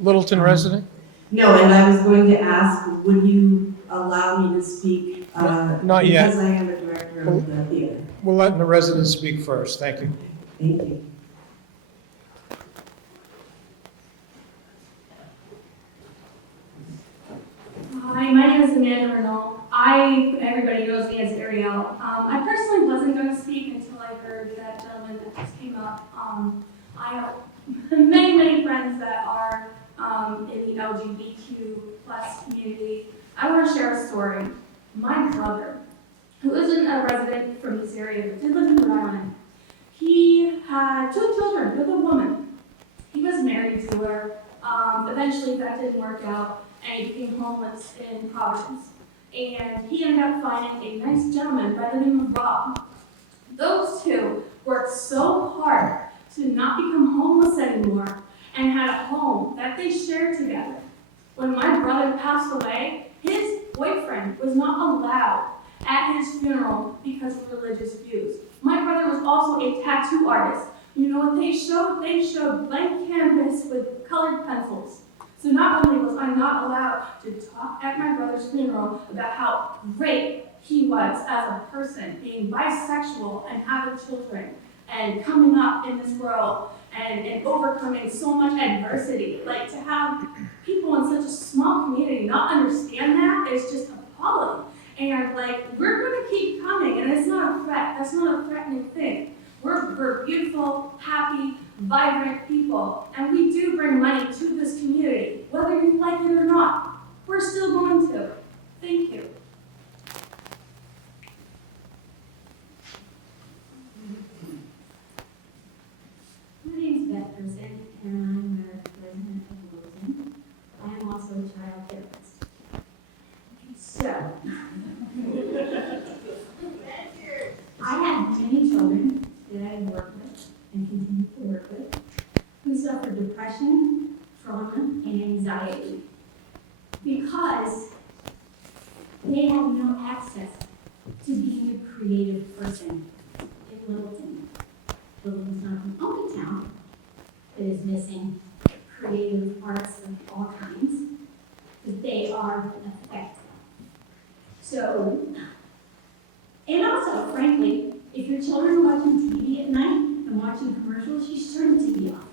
Littleton resident? No, and I was going to ask, would you allow me to speak? Not yet. Because I am the director of the theater. We'll let the residents speak first. Thank you. Thank you. Hi, my name is Amanda Renault. Everybody knows me as Ariel. I personally wasn't going to speak until I heard that gentleman that just came up. I have many friends that are in the LGBTQ plus community. I want to share a story. My brother, who isn't a resident from this area, but did live in Rhode Island, he had 2 children with a woman. He was married to her. Eventually that didn't work out, and he became homeless in Providence. And he ended up finding a nice gentleman by the name of Rob. Those two worked so hard to not become homeless anymore and had a home that they shared together. When my brother passed away, his boyfriend was not allowed at his funeral because of religious views. My brother was also a tattoo artist. You know what they showed? They showed blank canvas with colored pencils. So not only was I not allowed to talk at my brother's funeral about how great he was as a person, being bisexual and having children, and coming up in this world and overcoming so much adversity. Like, to have people in such a small community not understand that is just appalling. And like, we're gonna keep coming, and it's not a threat. That's not a threatening thing. We're beautiful, happy, vibrant people, and we do bring money to this community, whether you like it or not. We're still going to. Thank you. My name is Beth Person, and I'm a resident of Littleton. I am also a child therapist. So, I have many children that I work with and continue to work with who suffer depression, trauma, and anxiety because they have no access to being a creative person in Littleton. Littleton's not the only town that is missing creative arts of all kinds, but they are affected. So, and also, frankly, if your children are watching TV at night and watching commercials, you should turn the TV off.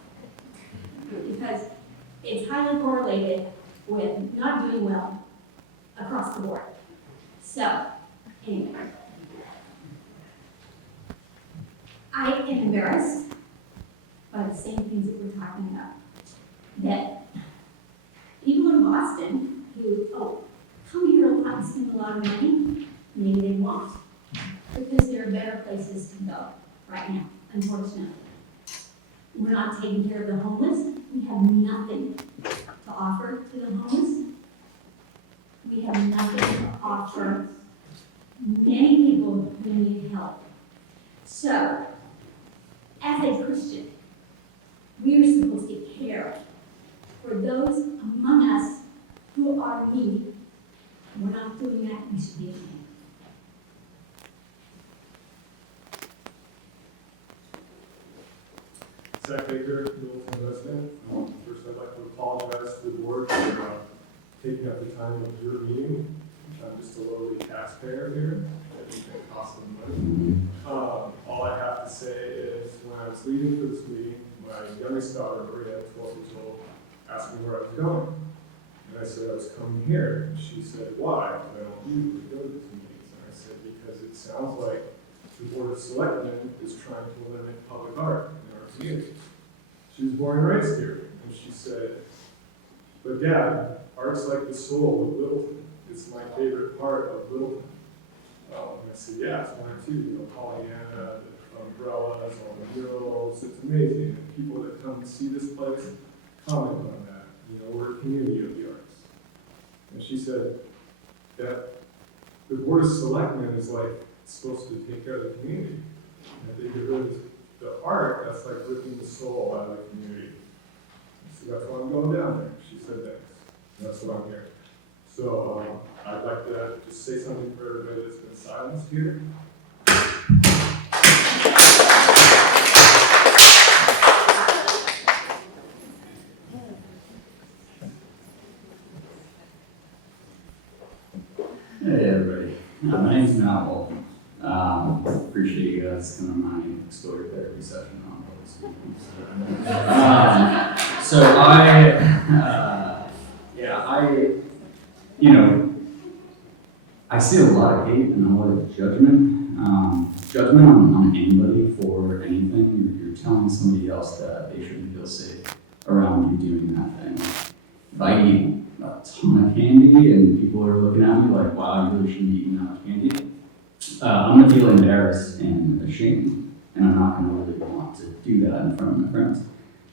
Because it's highly correlated with not doing well across the board. So, anyway. I am embarrassed by the same things that we're talking about. That people in Boston who, come here to spend a lot of money, maybe they won't. Because there are better places to go right now, unfortunately. We're not taking care of the homeless. We have nothing to offer to the homeless. We have nothing to offer many people who need help. So, as a Christian, we are supposed to care for those among us who are needy. We're not doing that, we should be ashamed. Zach Baker, Littleton resident. First, I'd like to apologize to the board for taking up the time of your meeting. I'm just a lowly taxpayer here. I think it costs them money. All I have to say is when I was leaving for this meeting, my youngest daughter, Maria, 12 years old, asked me where I was going. And I said I was coming here. And she said, why? Because I don't usually go to these meetings. And I said, because it sounds like the Board of Selectmen is trying to limit public art in our community. She was born and raised here. And she said, but Dad, art's like the soul of Littleton. It's my favorite part of Littleton. And I said, yeah, it's mine too. You know, Pollyanna, the umbrellas, all the murals. It's amazing. And people that come and see this place comment on that. You know, we're a community of the arts. And she said that the Board of Selectmen is like supposed to take care of the community. And if they get rid of the art, that's like ripping the soul out of the community. So that's why I'm going down there. She said thanks. And that's what I'm here. So I'd like to just say something for everybody that's been silenced here. Hey everybody, my name's Mal. Appreciate you guys coming to my exposure therapy session on those. I see a lot of hate and a lot of judgment. Judgment on anybody for anything. You're telling somebody else that they shouldn't feel safe around you doing that thing. If I eat a ton of candy and people are looking at me like, wow, you really shouldn't be eating that much candy, I'm gonna feel embarrassed and ashamed, and I'm not gonna really want to do that in front of my friends.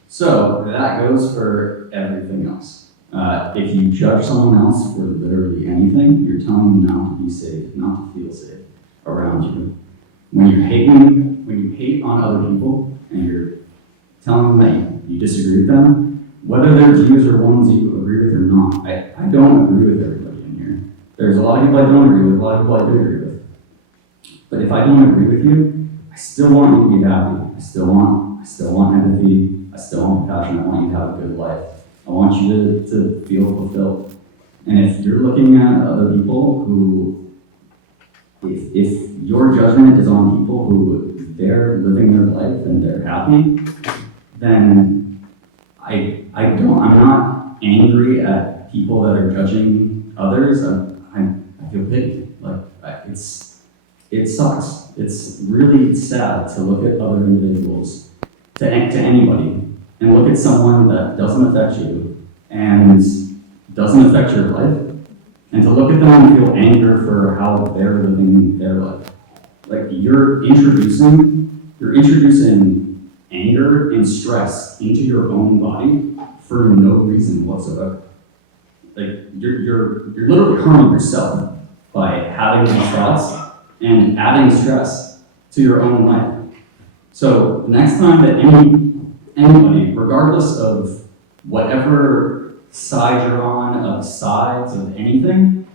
So that goes for everything else. If you judge someone else for literally anything, you're telling them not to be safe, not to feel safe around you. When you hate on other people and you're telling them that you disagree with them, whether their views are ones you agree with or not, I don't agree with everybody in here. There's a lot of people I don't agree with, a lot of people I do agree with. But if I don't agree with you, I still want you to be happy. I still want empathy. I still want passion. I want you to have a good life. I want you to feel fulfilled. And if you're looking at other people who, if your judgment is on people who they're living their life and they're happy, then I'm not angry at people that are judging others. I feel pity. It sucks. It's really sad to look at other individuals, to anybody, and look at someone that doesn't affect you and doesn't affect your life, and to look at them and feel anger for how they're living their life. Like you're introducing anger and stress into your own body for no reason whatsoever. Like you're literally harming yourself by having these thoughts and adding stress to your own life. So the next time that anybody, regardless of whatever side you're on, of sides of anything,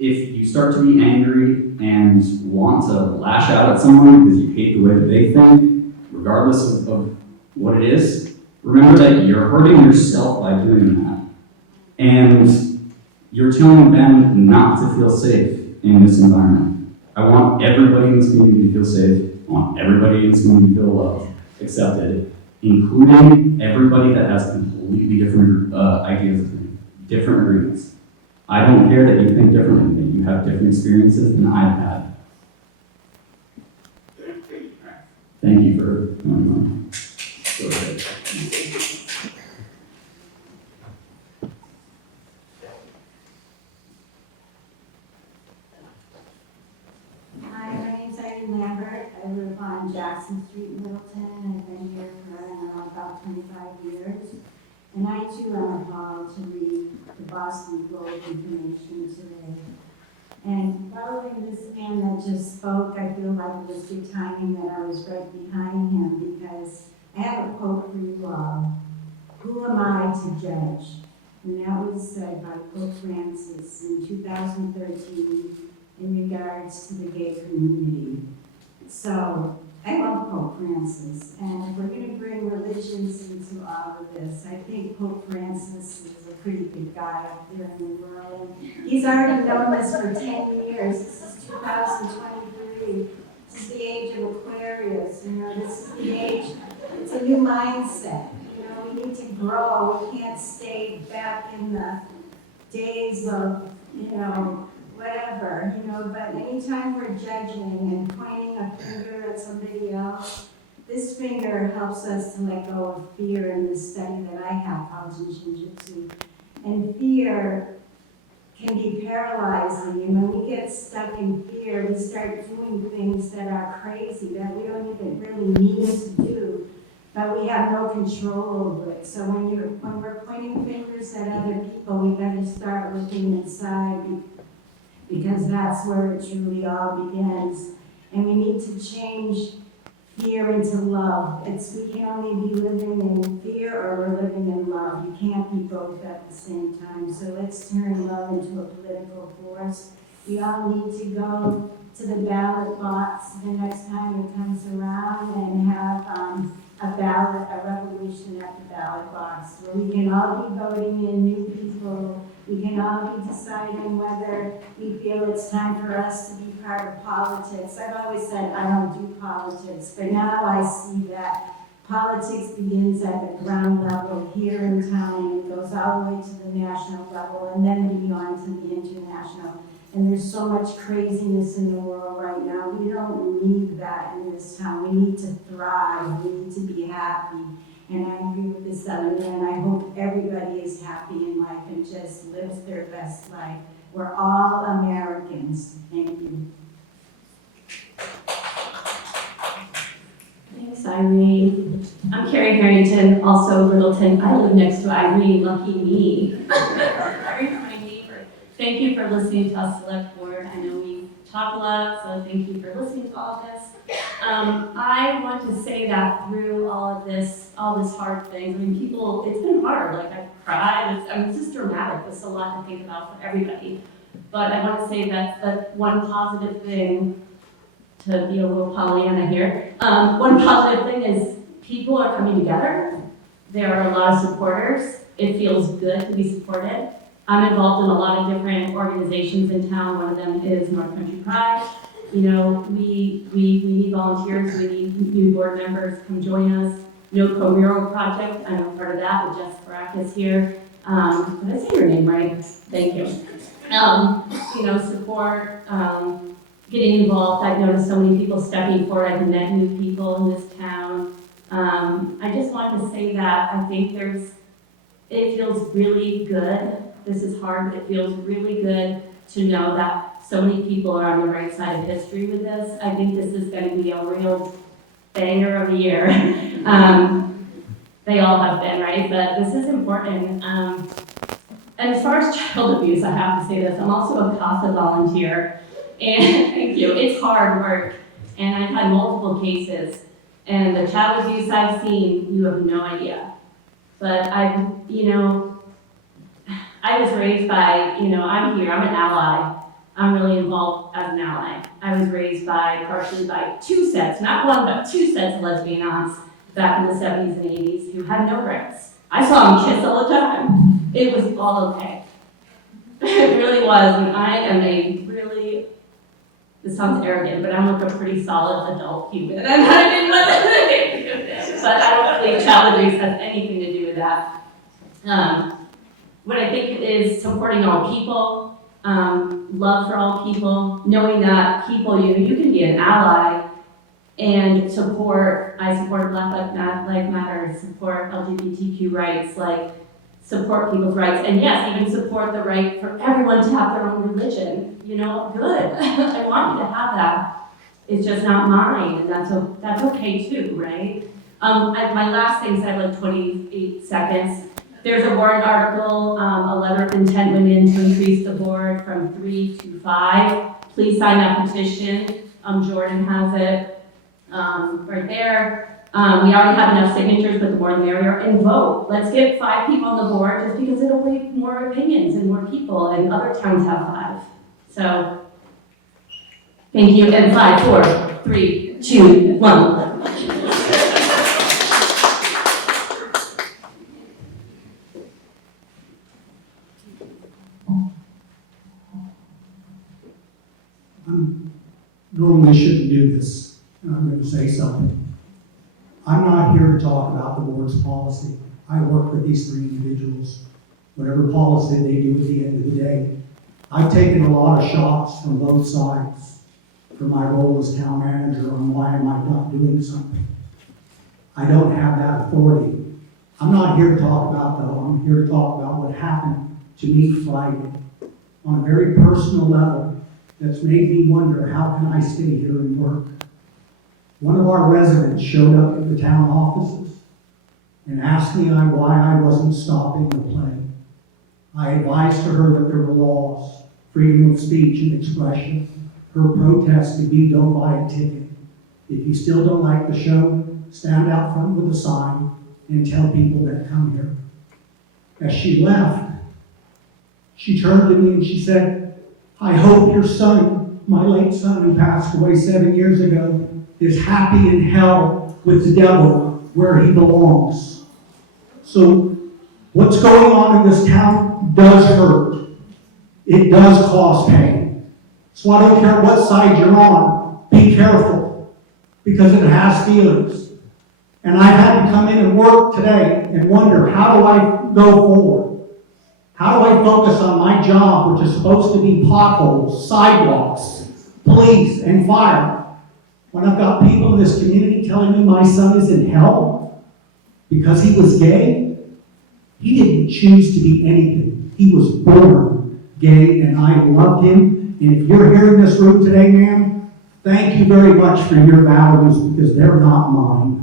if you start to be angry and want to lash out at someone because you hate the way that they think, regardless of what it is, remember that you're hurting yourself by doing that. And you're telling them not to feel safe in this environment. I want everybody in this community to feel safe. I want everybody in this community to feel loved, accepted, including everybody that has completely different ideas, different agreements. I don't care that you think differently than me. You have different experiences than I've had. Thank you for going on. Go ahead. on Jackson Street in Littleton. I've been here for, I don't know, about 25 years. And I too am appalled to read the Boston Globe information today. And following this man that just spoke, I feel like it was good timing that I was right behind him, because I have a quote for you all. Who am I to judge? And that was said by Pope Francis in 2013 in regards to the gay community. So I love Pope Francis, and if we're going to bring religions into all of this, I think Pope Francis is a pretty good guy up there in the world. And he's already known this for 10 years. This is 2023. This is the age of Aquarius. This is the age, it's a new mindset. We need to grow. We can't stay back in the days of, whatever, but anytime we're judging and pointing a finger at somebody else, this finger helps us to let go of fear in this study that I have called Jiu-Jitsu. And fear can be paralyzing, and when we get stuck in fear, we start doing things that are crazy, that we don't even really mean to do, but we have no control over it. So when we're pointing fingers at other people, we gotta start looking inside, because that's where it truly all begins. And we need to change fear into love. We can only be living in fear or we're living in love. You can't be both at the same time. So let's turn love into a political force. We all need to go to the ballot box the next time it comes around and have a revolution at the ballot box, where we can all be voting in new people. We can all be deciding whether we feel it's time for us to be part of politics. I've always said I don't do politics, but now I see that politics begins at the ground level here in town and it goes all the way to the national level and then beyond to the international. And there's so much craziness in the world right now. We don't need that in this town. We need to thrive. We need to be happy. And I agree with this other man. I hope everybody is happy in life and just lives their best life. We're all Americans. Thank you. Thanks, Irene. I'm Carrie Harrington, also Littleton. I live next to Irene, lucky me. Irene's my neighbor. Thank you for listening to us select board. I know we talk a lot, so thank you for listening to all of this. I want to say that through all this hard things, people, it's been hard. Like I've cried, it's just dramatic. It's a lot to think about for everybody. But I want to say that one positive thing, to be a little Pollyanna here, one positive thing is people are coming together. There are a lot of supporters. It feels good to be supported. I'm involved in a lot of different organizations in town. One of them is North Country Pride. We need volunteers, we need new board members, come join us. No Co-Mural Project, I'm a part of that with Jess Barakis here. Did I say your name right? Thank you. Support, getting involved. I've noticed so many people stepping forward. I've met new people in this town. I just want to say that I think it feels really good. This is hard, but it feels really good to know that so many people are on the right side of history with this. I think this is going to be a real banger of a year. They all have been, right? But this is important. And as far as child abuse, I have to say this. I'm also a CASA volunteer. And thank you. It's hard work. And I've had multiple cases. And the child abuse I've seen, you have no idea. But I was raised by, I'm here, I'm an ally. I'm really involved as an ally. I was raised partially by two sets, not one, but two sets of lesbian aunts back in the 70s and 80s who had no rights. I saw them kiss all the time. It was all okay. It really was, and I am this sounds arrogant, but I'm like a pretty solid adult human. And I didn't want anything to do with this, but I don't believe child abuse has anything to do with that. What I think is supporting all people, love for all people, knowing that people, you can be an ally and support. I support Black Lives Matter, support LGBTQ rights, support people's rights, and yes, even support the right for everyone to have their own religion. Good. I want you to have that. it's just not mine, and that's okay too, right? My last thing, 'cause I have like 28 seconds. There's a warrant article, a letter of intent went in to increase the board from 3 to 5. Please sign that petition. Jordan has it, right there. We already have enough signatures, but the more the merrier, and vote. Let's get 5 people on the board, just because it'll be more opinions and more people, and other towns have 5. So, thank you, and 5, 4, 3, 2, 1. Normally shouldn't do this, and I'm going to say something. I'm not here to talk about the board's policy. I work with these 3 individuals. Whatever policy they do at the end of the day. I've taken a lot of shots from both sides for my role as town manager on why am I not doing something. I don't have that authority. I'm not here to talk about though, I'm here to talk about what happened to me Friday on a very personal level that's made me wonder, how can I stay here and work? One of our residents showed up at the town offices and asked me why I wasn't stopping the play. I advised to her that there were laws, freedom of speech and expression. Her protest could be, don't buy a ticket. If you still don't like the show, stand out front with a sign and tell people that come here. As she left, she turned to me and she said, I hope your son, my late son who passed away 7 years ago, is happy in hell with the devil where he belongs. So what's going on in this town does hurt. It does cause pain. So I don't care what side you're on, be careful, because it has feelings. And I've had to come in and work today and wonder, how do I go forward? How do I focus on my job, which is supposed to be potholes, sidewalks, police, and fire, when I've got people in this community telling me my son is in hell because he was gay? He didn't choose to be anything. He was born gay, and I loved him. And if you're here in this room today, ma'am, thank you very much for your values, because they're not mine.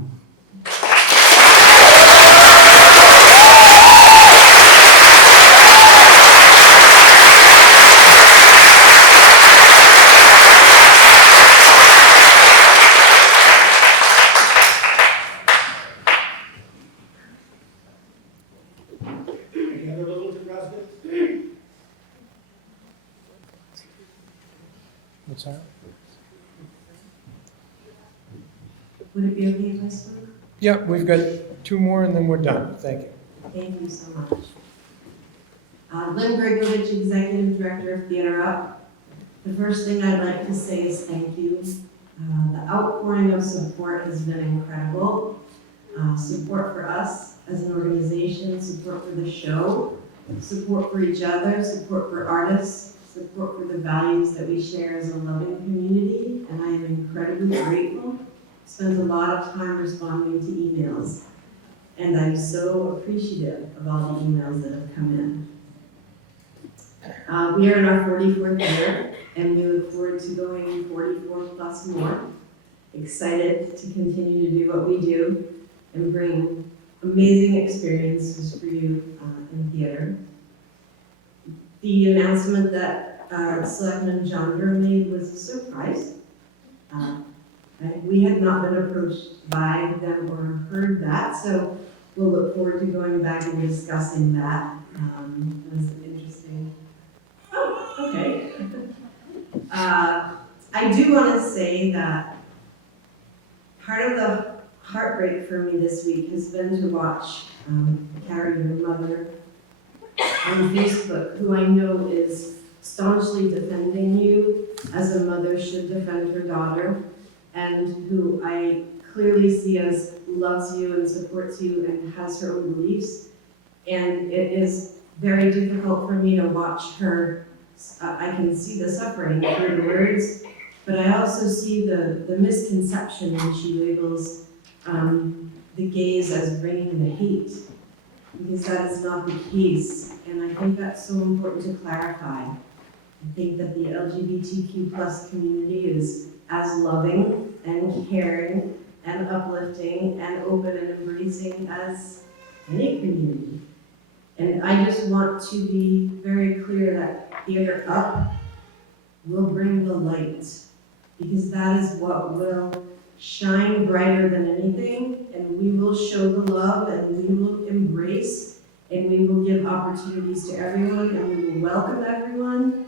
What's that? Would it be okay if I spoke? Yep, we've got 2 more and then we're done. Thank you. Thank you so much. Lynn Gregovich, Executive Director of Theater Up. The first thing I'd like to say is thank you. The outpouring of support has been incredible. Support for us as an organization, support for the show, support for each other, support for artists, support for the values that we share as a loving community, and I am incredibly grateful. Spent a lot of time responding to emails, and I'm so appreciative of all the emails that have come in. We are in our 44th year, and we look forward to going 44 plus more. Excited to continue to do what we do and bring amazing experiences for you in theater. The announcement that Selectman John made was a surprise. We had not been approached by them or heard that, so we'll look forward to going back and discussing that. It was interesting. Oh, okay. I do want to say that part of the heartbreak for me this week has been to watch Carrie, your mother, on Facebook, who I know is staunchly defending you as a mother should defend her daughter, and who I clearly see as loves you and supports you and has her own beliefs. And it is very difficult for me to watch her. I can see the suffering through the words, but I also see the misconception when she labels the gays as bringing the hate, because that is not the case. And I think that's so important to clarify. I think that the LGBTQ plus community is as as loving and caring and uplifting and open and embracing as any community. And I just want to be very clear that Theater Up will bring the light, because that is what will shine brighter than anything, and we will show the love, and we will embrace, and we will give opportunities to everyone, and we will welcome everyone.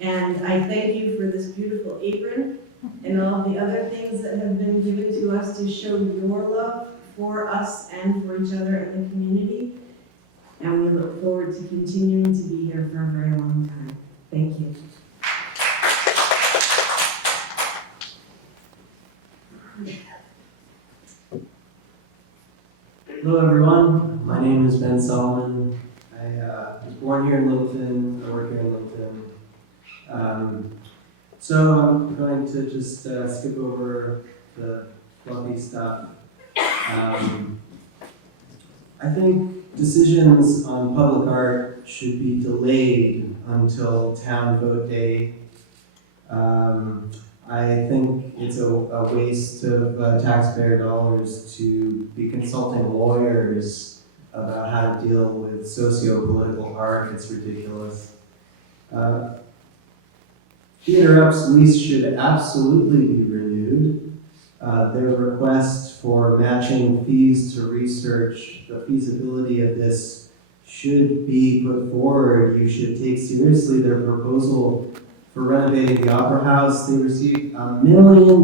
And I thank you for this beautiful apron and all the other things that have been given to us to show your love for us and for each other and the community. And we look forward to continuing to be here for a very long time. Thank you. Hello everyone, my name is Ben Solomon. I was born here in Littleton, I work here in Littleton. So I'm going to just skip over the fluffy stuff. I think decisions on public art should be delayed until town vote day. I think it's a waste of taxpayer dollars to be consulting lawyers about how to deal with socio-political art. It's ridiculous. Theater Up's lease should absolutely be renewed. Their request for matching fees to research the feasibility of this should be put forward. You should take seriously their proposal for renovating the Opera House. They received $1 million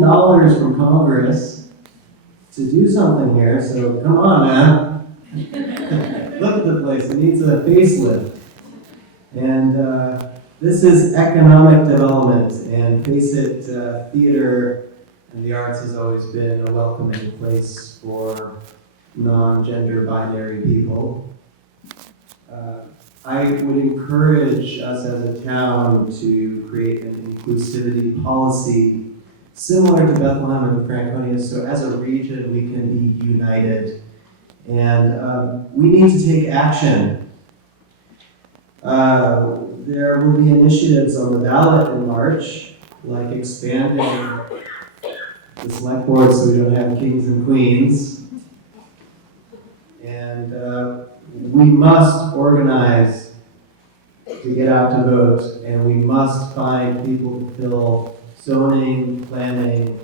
from Congress to do something here, so come on, man. Look at the place, it needs a facelift. And this is economic development, and face it, theater and the arts has always been a welcoming place for non-gender binary people. I would encourage us as a town to create an inclusivity policy similar to Bethlehem and Franconia, so as a region we can be united. And we need to take action. There will be initiatives on the ballot in March, like expanding the select board so we don't have kings and queens. And we must organize to get out to vote, and we must find people to fill zoning, planning,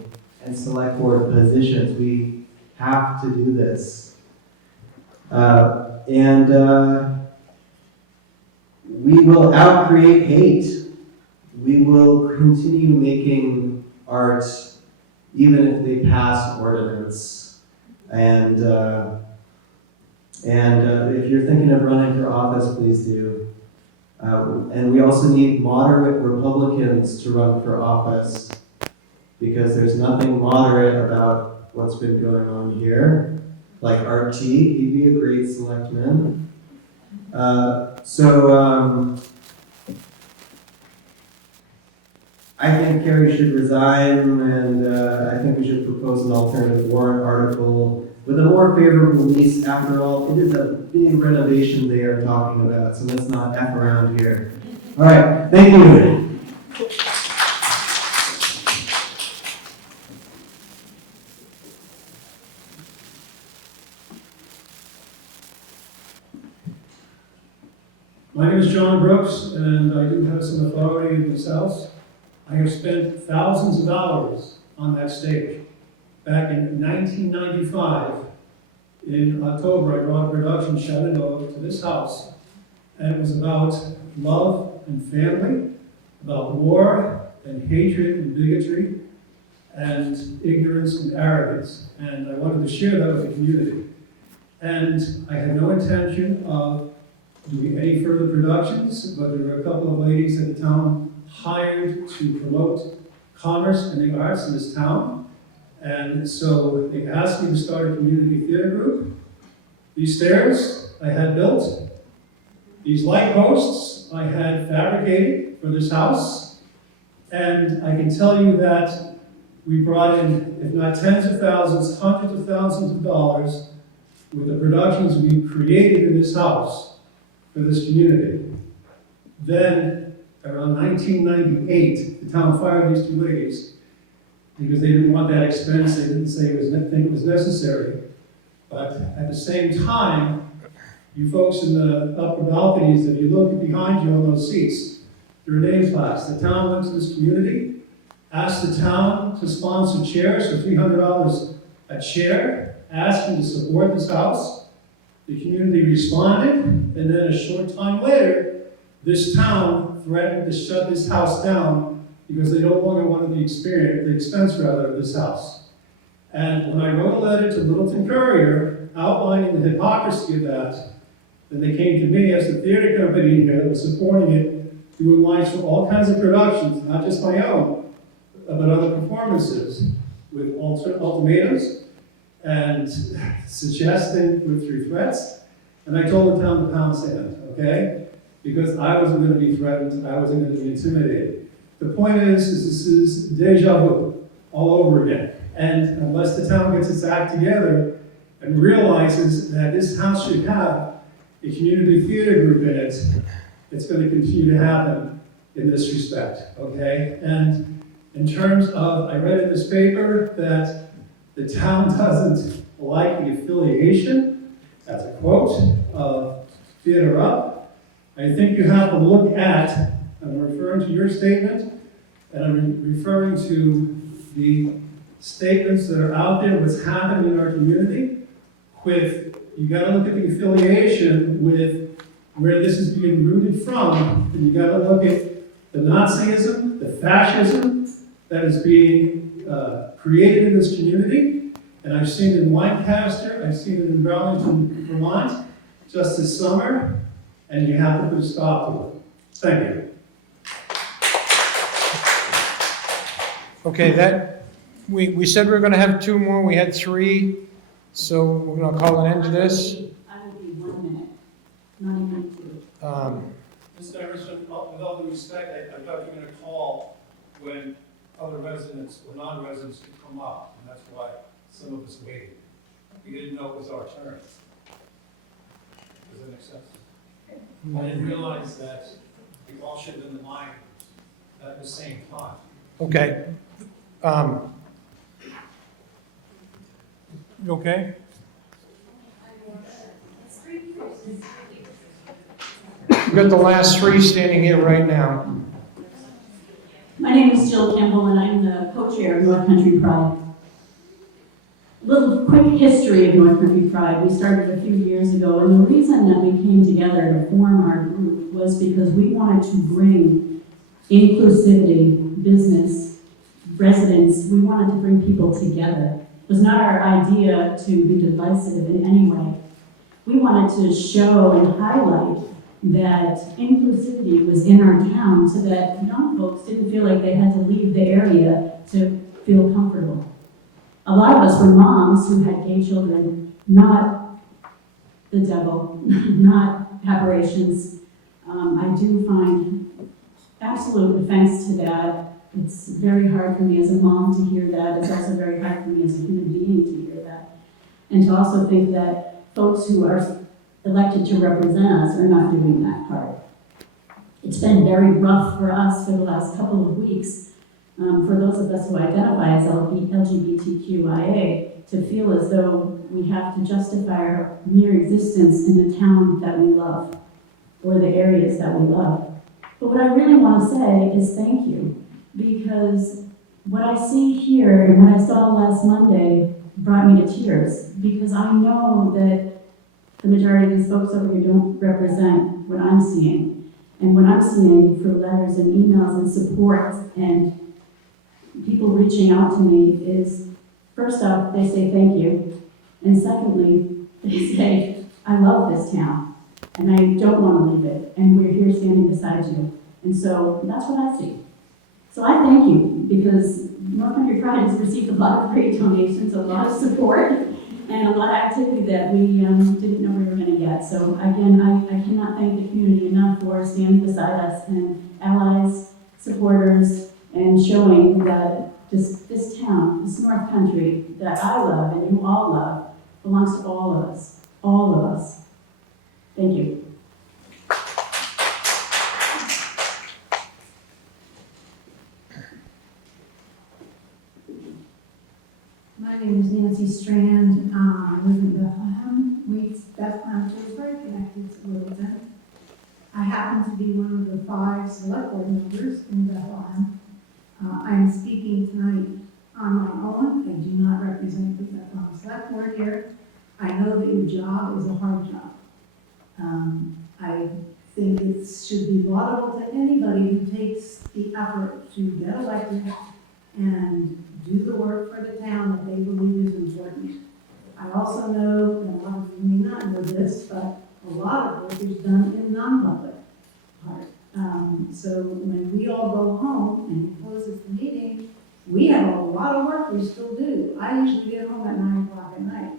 and select board positions. We have to do this. We will out-create hate. We will continue making art even if they pass ordinance. And if you're thinking of running for office, please do. And we also need moderate Republicans to run for office, because there's nothing moderate about what's been going on here. Like RT, he'd be a great selectman. I think Kerry should resign, and I think we should propose an alternative warrant article with a more favorable lease. After all, it is a big renovation they are talking about, so let's not F around here. All right, thank you. My name is John Brooks, and I do have some authority in this house. I have spent thousands of hours on that stage. Back in 1995, in October, I brought a production, Shenandoah, to this house, and it was about love and family, about war and hatred and bigotry, and ignorance and arrogance. And I wanted to share that with the community. And I had no intention of doing any further productions, but there were a couple of ladies at the town hired to promote commerce and the arts in this town. And so they asked me to start a community theater group. These stairs I had built. These light posts I had fabricated for this house. And I can tell you that we brought in, if not tens of thousands, hundreds of thousands of dollars with the productions we created in this house for this community. Then, around 1998, the town fired these two ladies, because they didn't want that expense, they didn't say think it was necessary. But at the same time, you folks in the upper balconies, if you look behind you on those seats, there are name plaques. The town went to this community, asked the town to sponsor chairs for $300 a chair, asking to support this house. The community responded, and then a short time later, this town threatened to shut this house down because they no longer wanted the expense of this house. And when I wrote a letter to Littleton Courier outlining the hypocrisy of that, then they came to me as the theater company here that was supporting it, doing lights for all kinds of productions, not just my own, but other performances, with ultimatums and suggesting through threats. And I told the town to pound sand, okay? Because I wasn't going to be threatened, I wasn't going to be intimidated. The point is this is deja vu all over again. And unless the town gets its act together and realizes that this house should have a community theater group in it, it's going to continue to happen in this respect, okay? And in terms of, I read in this paper that the town doesn't like the affiliation, that's a quote, of Theater Up. I think you have to look at, I'm referring to your statement, and I'm referring to the statements that are out there, what's happening in our community, with, you gotta look at the affiliation with where this is being rooted from, and you gotta look at the Nazism, the fascism that is being created in this community. And I've seen it in Lancaster, I've seen it in Burlington, Vermont, just this summer, and you have to put a stop to it. Thank you. Okay, we said we were gonna have 2 more, we had 3, so we're gonna call an end to this. I will be 1 minute, not even 2. Mr. Emerson, with all due respect, I thought you were going to call when other residents or non-residents could come up, and that's why some of us waited. We didn't know it was our turn. Does that make sense? I didn't realize that we all should have been in line at the same time. Okay. You okay? We've got the last 3 standing here right now. My name is Jill Campbell, and I'm the co-chair of North Country Pride. A little quick history of North Country Pride. We started a few years ago, and the reason that we came together to form our group was because we wanted to bring inclusivity, business, residents, we wanted to bring people together. It was not our idea to be divisive in any way. We wanted to show and highlight that inclusivity was in our town so that young folks didn't feel like they had to leave the area to feel comfortable. A lot of us were moms who had gay children, not the devil, not aberrations. I do find absolute offense to that. It's very hard for me as a mom to hear that. It's also very hard for me as a human being to hear that. And to also think that folks who are elected to represent us are not doing that part. It's been very rough for us for the last couple of weeks, for those of us who identify as LGBTQIA, to feel as though we have to justify our mere existence in the town that we love, or the areas that we love. But what I really want to say is thank you, because what I see here and what I saw last Monday brought me to tears, because I know that the majority of these folks over here don't represent what I'm seeing. And what I'm seeing through letters and emails and support and people reaching out to me is, first off, they say thank you. And secondly, they say, I love this town and I don't want to leave it. And we're here standing beside you. And so that's what I see. So I thank you, because North Country Pride has received a lot of great donations, a lot of support, and a lot of activity that we didn't know we were going to get. So again, I cannot thank the community enough for standing beside us, and allies, supporters, and showing that this town, this North Country that I love and you all love, belongs to all of us. All of us. Thank you. My name is Nancy Strand. I live in Bethlehem. Bethlehem is very connected to Littleton. I happen to be one of the 5 select board members in Bethlehem. I am speaking tonight on my own. I do not represent the Bethlehem Select Board here. I know that your job is a hard job. I think it should be laudable to anybody who takes the effort to get elected and do the work for the town that they believe is important. I also know, and a lot of you may not know this, but a lot of work is done in non-public part. So when we all go home and he closes the meeting, we have a lot of work we still do. I usually get home at 9 o'clock at night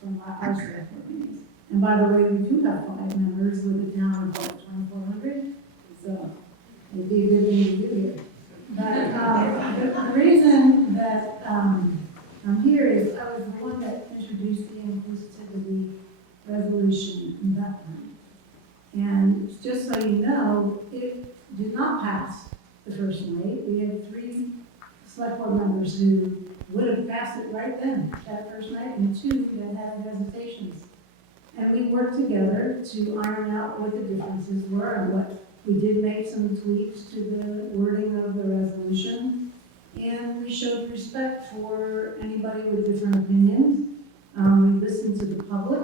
from our select board meetings. And by the way, we do have 5 members with a town of about 2,400, so it'd be a good thing to do here. But the reason that I'm here is I was the one that introduced the inclusivity resolution in Bethlehem. And just so you know, it did not pass the first night. We had 3 select board members who would have passed it right then, that first night, and 2 that had hesitations. And we worked together to iron out what the differences were and what we did make some tweaks to the wording of the resolution. And we showed respect for anybody with different opinions. We listened to the public.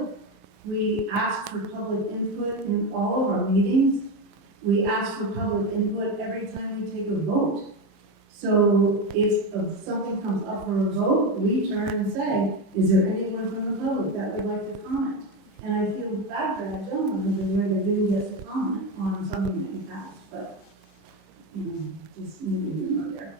We asked for public input in all of our meetings. We ask for public input every time we take a vote. So if something comes up for a vote, we turn and say, is there anyone from the public that would like to comment? And I feel bad for that gentleman where they didn't get to comment on something that he passed, but, you know, just neither here nor there.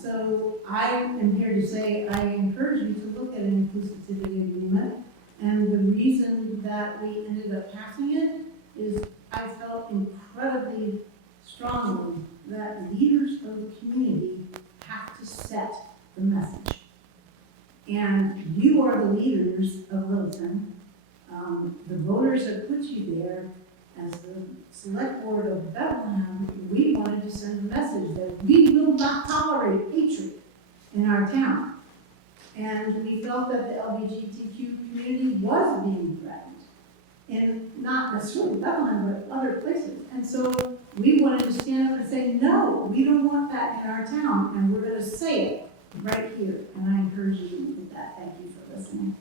So I am here to say I encourage you to look at an inclusivity agreement. And the reason that we ended up passing it is I felt incredibly strongly that leaders of the community have to set the message. And you are the leaders of Littleton. The voters have put you there. As the select board of Bethlehem, we wanted to send a message that we will not tolerate hatred in our town. And we felt that the LGBTQ community was being threatened, in not necessarily Bethlehem, but other places. And so we wanted to stand up and say, no, we don't want that in our town, and we're going to say it right here. And I encourage you to do that. Thank you for listening.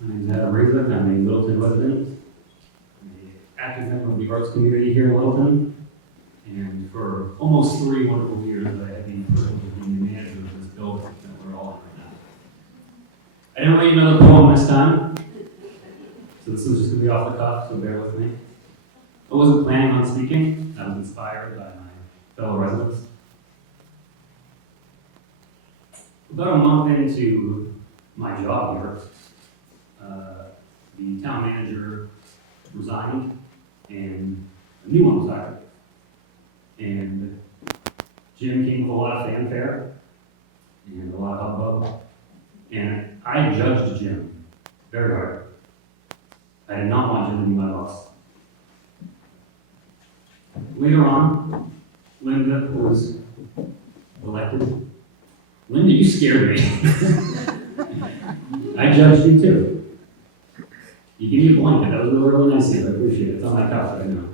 My name is Adam Raisler. I'm a Littleton resident. I'm an active member of the arts community here in Littleton. And for almost 3 wonderful years, I had the privilege of being the manager of this building that we're all in right now. I didn't write another poem this time, so this was just going to be off the cuff, so bear with me. I wasn't planning on speaking. I was inspired by my fellow residents. About a month into my job here, the town manager resigned and a new one was hired. And Jim came with a lot of fanfare and a lot of hubbub. And I judged Jim very hard. I did not want Jim to be my boss. Later on, Linda was elected. Linda, you scared me. I judged you too. You gave me a blanket. That was really nice of you. I appreciate it. It's on my couch right now.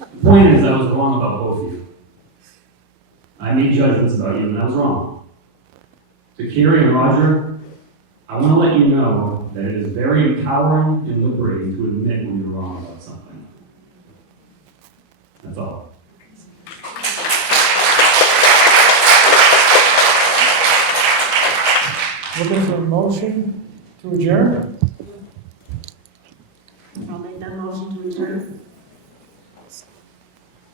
The point is, I was wrong about both of you. I made judgments about you, and I was wrong. To Carrie and Roger, I want to let you know that it is very empowering and liberating to admit when you're wrong about something. That's all. Looking for a motion to adjourn? I'll make that motion to adjourn.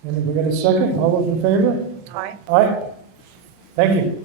And if we got a second, all those in favor? Aye. Aye. Thank you.